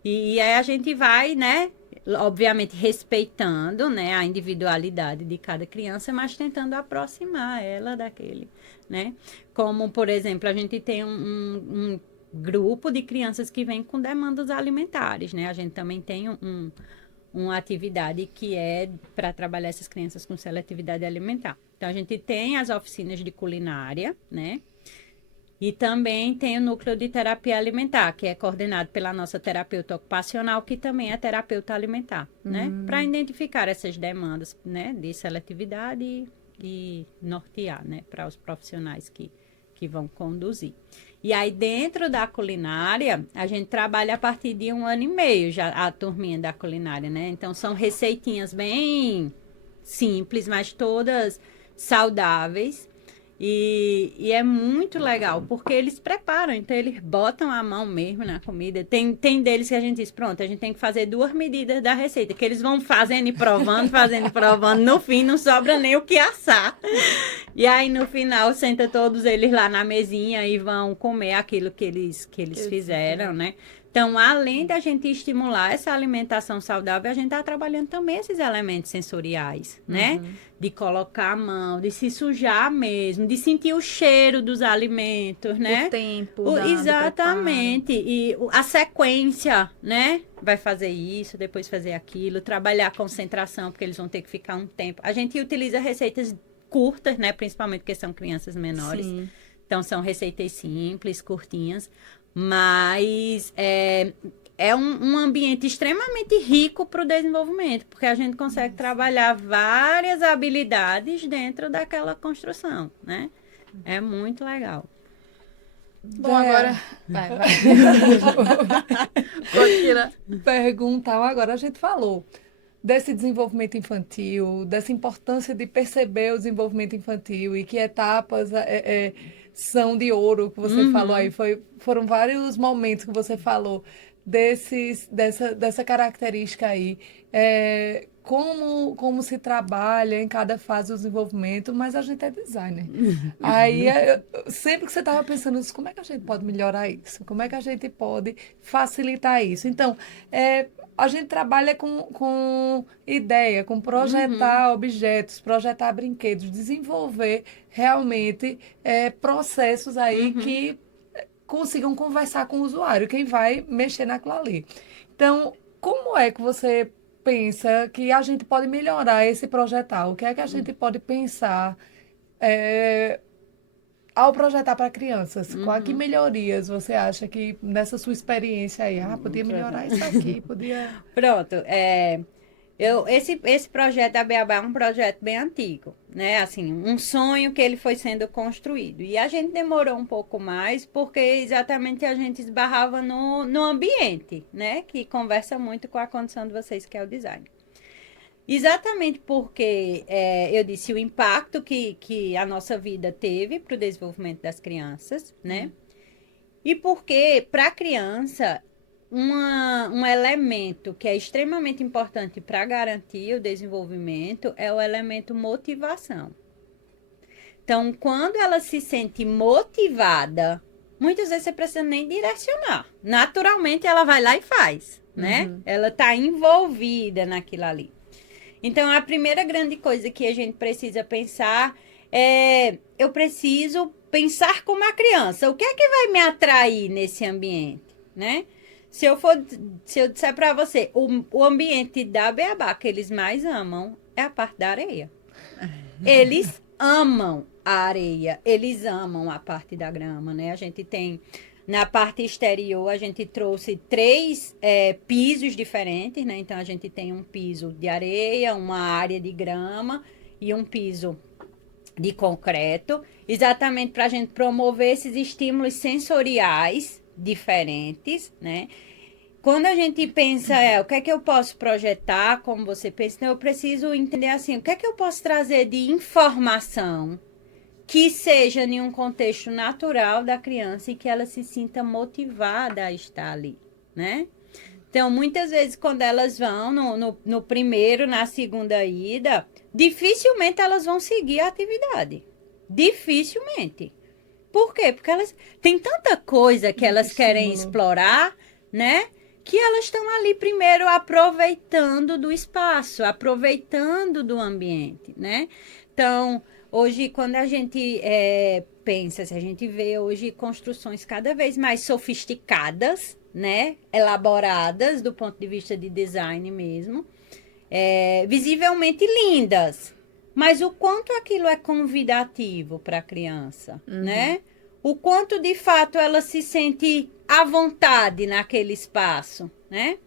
E aí a gente vai, né? Obviamente respeitando, né, a individualidade de cada criança, mas tentando aproximar ela daquele, né? Como, por exemplo, a gente tem um grupo de crianças que vem com demandas alimentares, né? A gente também tem uma atividade que é para trabalhar essas crianças com seletividade alimentar. Então, a gente tem as oficinas de culinária, né? E também tem o núcleo de terapia alimentar, que é coordenado pela nossa terapeuta ocupacional, que também é terapeuta alimentar, né? Para identificar essas demandas, né, de seletividade e nortear, né, para os profissionais que vão conduzir. E aí, dentro da culinária, a gente trabalha a partir de 1 ano e meio, já a turminha da culinária, né? Então, são receitinhas bem simples, mas todas saudáveis. E é muito legal, porque eles preparam, então eles botam a mão mesmo na comida. Tem deles que a gente diz, pronto, a gente tem que fazer 2 medidas da receita, que eles vão fazendo e provando, no fim não sobra nem o que assar. E aí no final senta todos eles lá na mesinha e vão comer aquilo que eles fizeram, né? Então, além da gente estimular essa alimentação saudável, a gente está trabalhando também esses elementos sensoriais, né? De colocar a mão, de se sujar mesmo, de sentir o cheiro dos alimentos, né? O tempo do Exatamente. E a sequência, né? Vai fazer isso, depois fazer aquilo, trabalhar a concentração, porque eles vão ter que ficar um tempo. A gente utiliza receitas curtas, né? Principalmente porque são crianças menores. Sim. Então, são receitas simples, curtinhas, mas é um ambiente extremamente rico para o desenvolvimento, porque a gente consegue trabalhar várias habilidades dentro daquela construção, né? É muito legal. Bom, agora. Vai. Perguntar agora, a gente falou desse desenvolvimento infantil, dessa importância de perceber o desenvolvimento infantil e que etapas são de ouro, que você falou aí. Foram vários momentos que você falou dessa característica aí. Como se trabalha em cada fase do desenvolvimento, mas a gente é designer. Aí, sempre que você estava pensando nisso, como é que a gente pode melhorar isso? Como é que a gente pode facilitar isso? Então, a gente trabalha com ideia, com projetar objetos, projetar brinquedos, desenvolver realmente processos aí que consigam conversar com o usuário, quem vai mexer naquilo ali. Então, como é que você pensa que a gente pode melhorar esse projetar? O que é que a gente pode pensar ao projetar para crianças? Qual que melhorias você acha que nessa sua experiência aí? Podia melhorar isso aqui, podia... Pronto, esse projeto da Beabá é um projeto bem antigo, né? Assim, um sonho que ele foi sendo construído. E a gente demorou um pouco mais, porque exatamente a gente esbarrava no ambiente, né? Que conversa muito com a condição de vocês, que é o design. Exatamente porque eu disse o impacto que a nossa vida teve para o desenvolvimento das crianças, né? E porque, para a criança, um elemento que é extremamente importante para garantir o desenvolvimento é o elemento motivação. Então, quando ela se sente motivada, muitas vezes você precisa nem direcionar. Naturalmente, ela vai lá e faz, né? Ela está envolvida naquilo ali. Então, a primeira grande coisa que a gente precisa pensar eu preciso pensar como a criança. O que é que vai me atrair nesse ambiente, né? Se eu disser para você, o ambiente da Beabá que eles mais amam é a parte da areia. Eles amam a areia, eles amam a parte da grama, né? A gente tem, na parte exterior, a gente trouxe 3 pisos diferentes, né? Então, a gente tem um piso de areia, uma área de grama e um piso de concreto, exatamente para a gente promover esses estímulos sensoriais diferentes, né? Quando a gente pensa, o que é que eu posso projetar, como você pensa, então eu preciso entender assim, o que é que eu posso trazer de informação que seja em um contexto natural da criança e que ela se sinta motivada a estar ali, né? Então, muitas vezes, quando elas vão no primeiro, na segunda ida, dificilmente elas vão seguir a atividade. Dificilmente. Por quê? Porque elas têm tanta coisa que elas querem explorar, né? Que elas estão ali primeiro aproveitando do espaço, aproveitando do ambiente, né? Então, hoje, quando a gente pensa, se a gente vê hoje construções cada vez mais sofisticadas, né? Elaboradas do ponto de vista de design mesmo, visivelmente lindas, mas o quanto aquilo é convidativo para a criança, né? O quanto de fato ela se sente à vontade naquele espaço, né?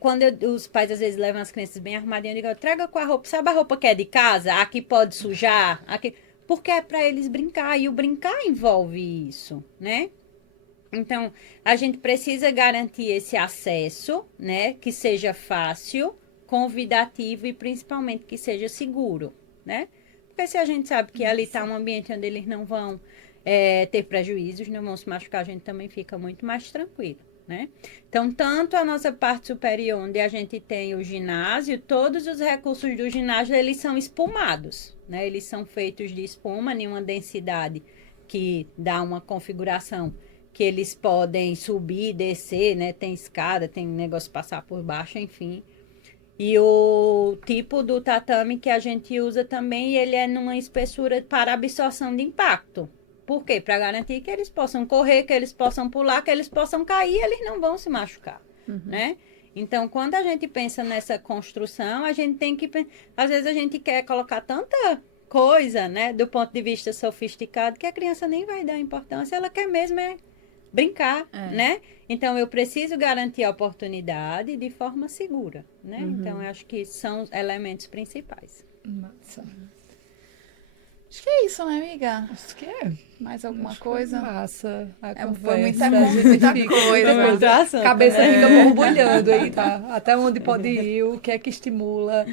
Quando os pais às vezes levam as crianças bem arrumadinhas, eu digo, traga com a roupa, sabe a roupa que é de casa? Aqui pode sujar, aqui... porque é para eles brincar, e o brincar envolve isso, né? Então, a gente precisa garantir esse acesso, né? Que seja fácil, convidativo e principalmente que seja seguro, né? Porque se a gente sabe que ali está um ambiente onde eles não vão ter prejuízos, não vão se machucar, a gente também fica muito mais tranquilo, né? Então, tanto a nossa parte superior, onde a gente tem o ginásio, todos os recursos do ginásio, eles são espumados, né? Eles são feitos de espuma em uma densidade que dá uma configuração que eles podem subir, descer, né? Tem escada, tem negócio de passar por baixo, enfim. E o tipo do tatame que a gente usa também, ele é numa espessura para absorção de impacto. Por quê? Para garantir que eles possam correr, que eles possam pular, que eles possam cair, eles não vão se machucar, né? Então, quando a gente pensa nessa construção, a gente tem que... Às vezes a gente quer colocar tanta coisa, né? Do ponto de vista sofisticado, que a criança nem vai dar importância. Ela quer mesmo brincar, né? Então, eu preciso garantir a oportunidade de forma segura, né? Então, eu acho que são os elementos principais. Massa. Acho que é isso, né, amiga? Acho que é. Mais alguma Acho que foi coisa? massa a conversa. foi muita A gente muita fica- coisa. Muito assunto, Cabeça né? fica borbulhando aí, tá? Até onde pode ir, o que é que estimula.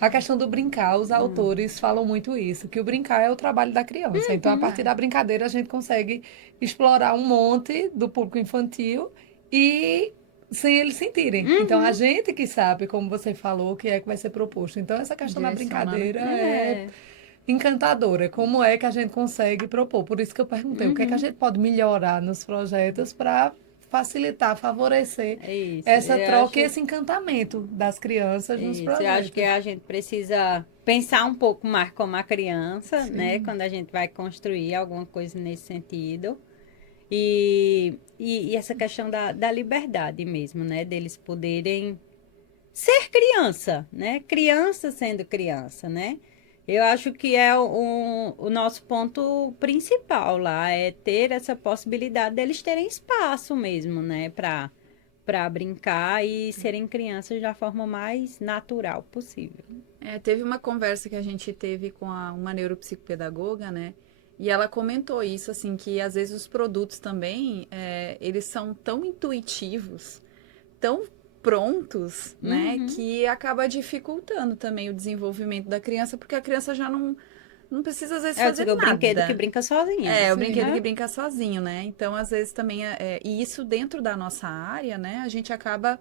A questão do brincar, os autores falam muito isso, que o brincar é o trabalho da criança. Então, a partir da brincadeira, a gente consegue explorar um monte do público infantil e sem eles sentirem. Então, a gente que sabe, como você falou, o que é que vai ser proposto. Então, essa questão da Direciona, né? brincadeira é encantadora. Como é que a gente consegue propor? Por isso que eu perguntei, o que é que a gente pode melhorar nos projetos para facilitar, favorecer É isso. essa Eu troca acho- e esse encantamento das crianças nos Isso, projetos. eu acho que a gente precisa pensar um pouco mais como a criança, né? Quando a gente vai construir alguma coisa nesse sentido. E essa questão da liberdade mesmo, né? Deles poderem ser criança, né? Criança sendo criança, né? Eu acho que é o nosso ponto principal lá, é ter essa possibilidade deles terem espaço mesmo, né? Para brincar e serem crianças da forma mais natural possível. Teve uma conversa que a gente teve com uma neuropsicopedagoga, né? E ela comentou isso, assim, que às vezes os produtos também, eles são tão intuitivos, tão prontos, né? Que acaba dificultando também o desenvolvimento da criança, porque a criança já não precisa, às vezes, fazer o nada. brinquedo que brinca sozinho. O Sim. brinquedo que brinca sozinho, né? Então, às vezes também, e isso dentro da nossa área, né? A gente acaba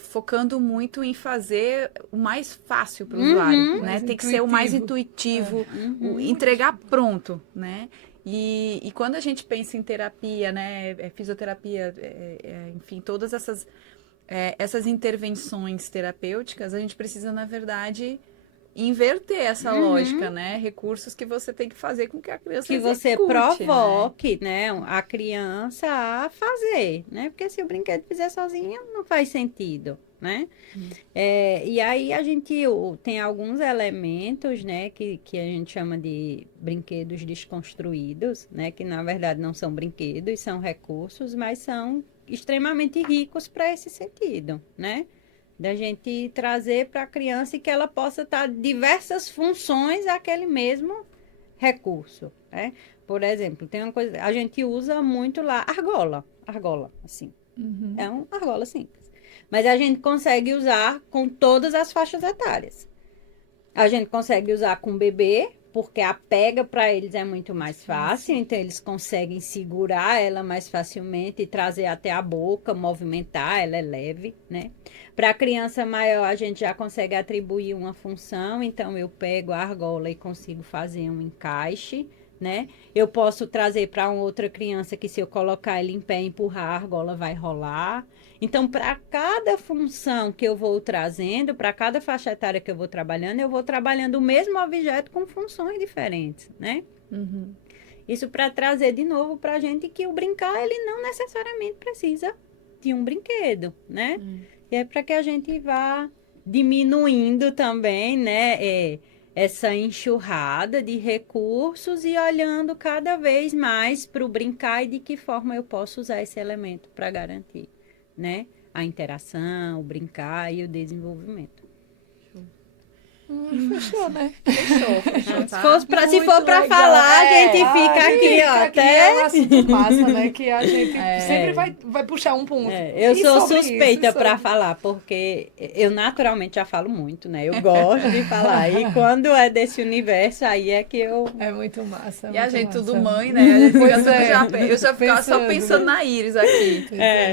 focando muito em fazer o mais fácil para o usuário, né? Mais Tem que ser o mais intuitivo. intuitivo, entregar pronto, né? E quando a gente pensa em terapia, né? Fisioterapia, enfim, todas essas intervenções terapêuticas, a gente precisa, na verdade, inverter essa lógica, né? Recursos que você tem que fazer com que a criança Que você execute, provoque, né, a criança a fazer, né? Porque se o brinquedo fizer sozinho, não faz sentido, né? E aí a gente tem alguns elementos, né, que a gente chama de brinquedos desconstruídos, né? Que na verdade não são brinquedos, são recursos, mas são extremamente ricos para esse sentido, né? Da gente trazer para a criança e que ela possa estar diversas funções aquele mesmo recurso, né? Por exemplo, tem uma coisa, a gente usa muito lá argola, assim. É uma argola simples. Mas a gente consegue usar com todas as faixas etárias. A gente consegue usar com bebê, porque a pega para eles é muito mais fácil, então eles conseguem segurar ela mais facilmente e trazer até a boca, movimentar, ela é leve, né? Para a criança maior, a gente já consegue atribuir uma função, então eu pego a argola e consigo fazer um encaixe, né? Eu posso trazer para uma outra criança que se eu colocar ele em pé e empurrar, a argola vai rolar. Então, para cada função que eu vou trazendo, para cada faixa etária que eu vou trabalhando o mesmo objeto com funções diferentes, né? Isso para trazer de novo para a gente que o brincar, ele não necessariamente precisa de um brinquedo, né? E é para que a gente vá diminuindo também, né? Essa enxurrada de recursos e olhando cada vez mais para o brincar e de que forma eu posso usar esse elemento para garantir, né? A interação, o brincar e o desenvolvimento. Fechou, né? Fechou, Se tá? for para Muito legal. falar, a gente fica Ai, aqui, ó, aqui até... é um assunto massa, né? Que a gente sempre vai puxar um ponto. Eu E sou sobre suspeita isso, para sobre- falar, porque eu naturalmente já falo muito, né? Eu gosto de falar. E quando é desse universo, aí é que eu... É muito massa. E a muito gente massa. tudo mãe, né? A gente fica Pois tudo é. eu já ficava só Pensando. pensando na Iris aqui.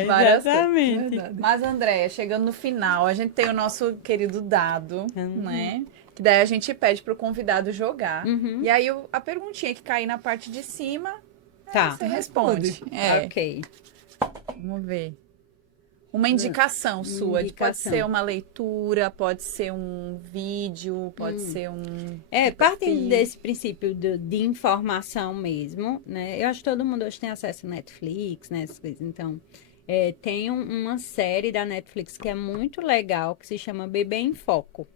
Várias coisas. exatamente. Verdade. Mas, Andréia, chegando no final, a gente tem o nosso querido dado, né? Que daí a gente pede pro convidado jogar. E aí a perguntinha que cair na parte de cima, Tá. você responde. Ok. Vamos ver. Uma indicação sua. Pode indicação. ser uma leitura, pode ser um vídeo, pode ser um... Partindo desse princípio de informação mesmo, né? Eu acho que todo mundo hoje tem acesso a Netflix, né? Essas coisas. Então, tem uma série da Netflix que é muito legal, que se chama Bebê em Foco.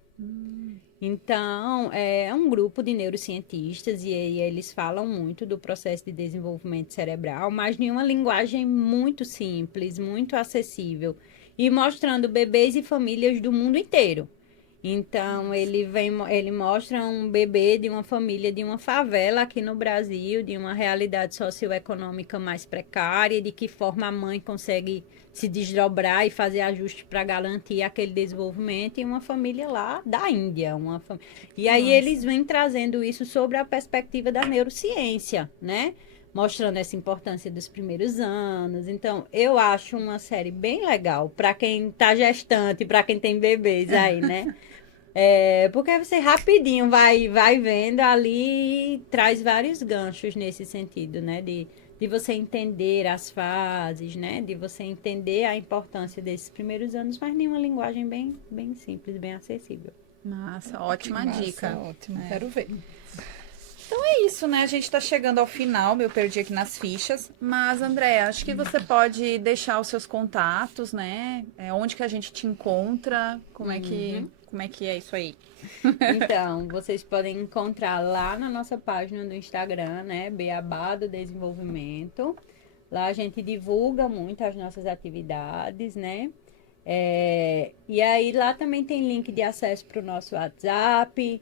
Então, é um grupo de neurocientistas e aí eles falam muito do processo de desenvolvimento cerebral, mas em uma linguagem muito simples, muito acessível e mostrando bebês e famílias do mundo inteiro. Então, ele mostra um bebê de uma família de uma favela aqui no Brasil, de uma realidade socioeconômica mais precária, de que forma a mãe consegue se desdobrar e fazer ajustes para garantir aquele desenvolvimento, e uma família lá da Índia. E aí Nossa. eles vêm trazendo isso sobre a perspectiva da neurociência, né? Mostrando essa importância dos primeiros anos. Então, eu acho uma série bem legal para quem está gestante, para quem tem bebês aí, né? Porque você rapidinho vai vendo ali e traz vários ganchos nesse sentido, né? De você entender as fases, né? De você entender a importância desses primeiros anos, mas em uma linguagem bem simples, bem acessível. Massa, ótima Massa, dica. ótimo, quero ver. É isso, né? A gente tá chegando ao final, eu perdi aqui nas fichas. Mas, Andréa, acho que você pode deixar os seus contatos, né? Onde que a gente te encontra? Como é que é isso aí? Então, vocês podem encontrar lá na nossa página do Instagram, né? Beabá do Desenvolvimento. Lá a gente divulga muito as nossas atividades, né? E aí lá também tem link de acesso para o nosso WhatsApp.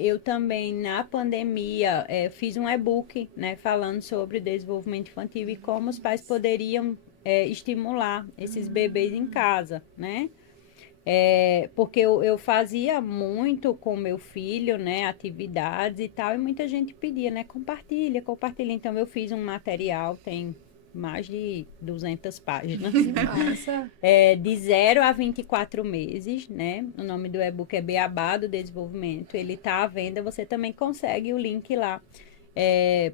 Eu também, na pandemia, fiz um e-book, né, falando sobre desenvolvimento infantil e como os pais poderiam estimular esses bebês em casa, né? Porque eu fazia muito com meu filho, né, atividades e tal, e muita gente pedia, né, compartilha. Então eu fiz um material, tem mais de 200 páginas. Massa. De 0 a 24 meses, né? O nome do e-book é Beabá do Desenvolvimento. Ele está à venda, você também consegue o link lá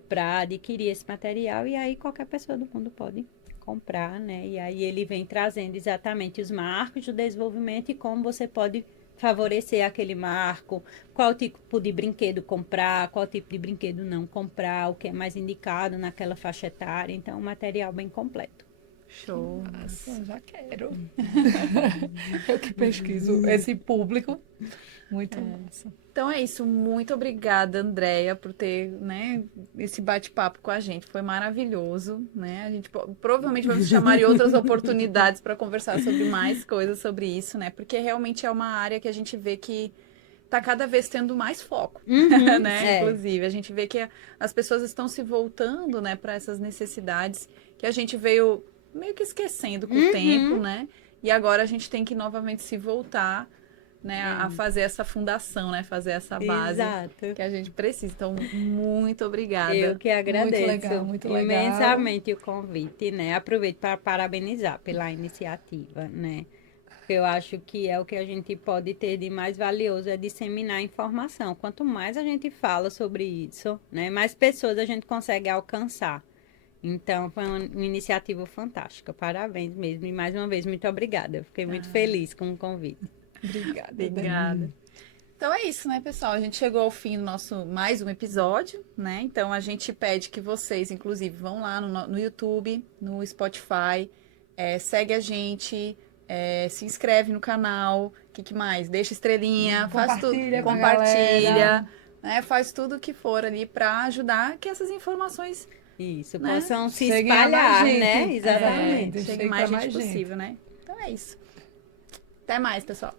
para adquirir esse material. E aí qualquer pessoa do mundo pode comprar, né? E aí ele vem trazendo exatamente os marcos do desenvolvimento e como você pode favorecer aquele marco, qual tipo de brinquedo comprar, qual tipo de brinquedo não comprar, o que é mais indicado naquela faixa etária. Então, um material bem completo. Show. Nossa, já quero. Eu que pesquiso esse público. Muito massa. Então é isso. Muito obrigada, Andréia, por ter, né, esse bate-papo com a gente. Foi maravilhoso, né? A gente provavelmente vai te chamar em outras oportunidades para conversar sobre mais coisas sobre isso, né? Porque realmente é uma área que a gente vê que tá cada vez tendo mais foco, né? Inclusive, a gente vê que as pessoas estão se voltando, né, para essas necessidades que a gente veio meio que esquecendo com o tempo, né? E agora a gente tem que novamente se voltar, né, a fazer essa fundação, né, fazer essa base Exato. que a gente precisa. Então, muito obrigada. Eu que agradeço muito legal. imensamente o convite, né? Aproveito para parabenizar pela iniciativa, né? Eu acho que é o que a gente pode ter de mais valioso é disseminar informação. Quanto mais a gente fala sobre isso, né, mais pessoas a gente consegue alcançar. Então, foi uma iniciativa fantástica. Parabéns mesmo. E mais uma vez, muito obrigada. Eu fiquei muito feliz com o convite. Obrigada. Então é isso, né, pessoal? A gente chegou ao fim do nosso mais um episódio, né? Então a gente pede que vocês, inclusive, vão lá no YouTube, no Spotify, segue a gente, se inscreve no canal, o que mais? Deixa estrelinha, faz tudo, compartilha, né? Faz tudo o que for ali para ajudar que essas informações, Isso, né, possam se cheguem a mais espalhar, gente. né? Exatamente. Chegue chegue mais pra gente mais gente. possível, né? Então é isso. Até mais, pessoal.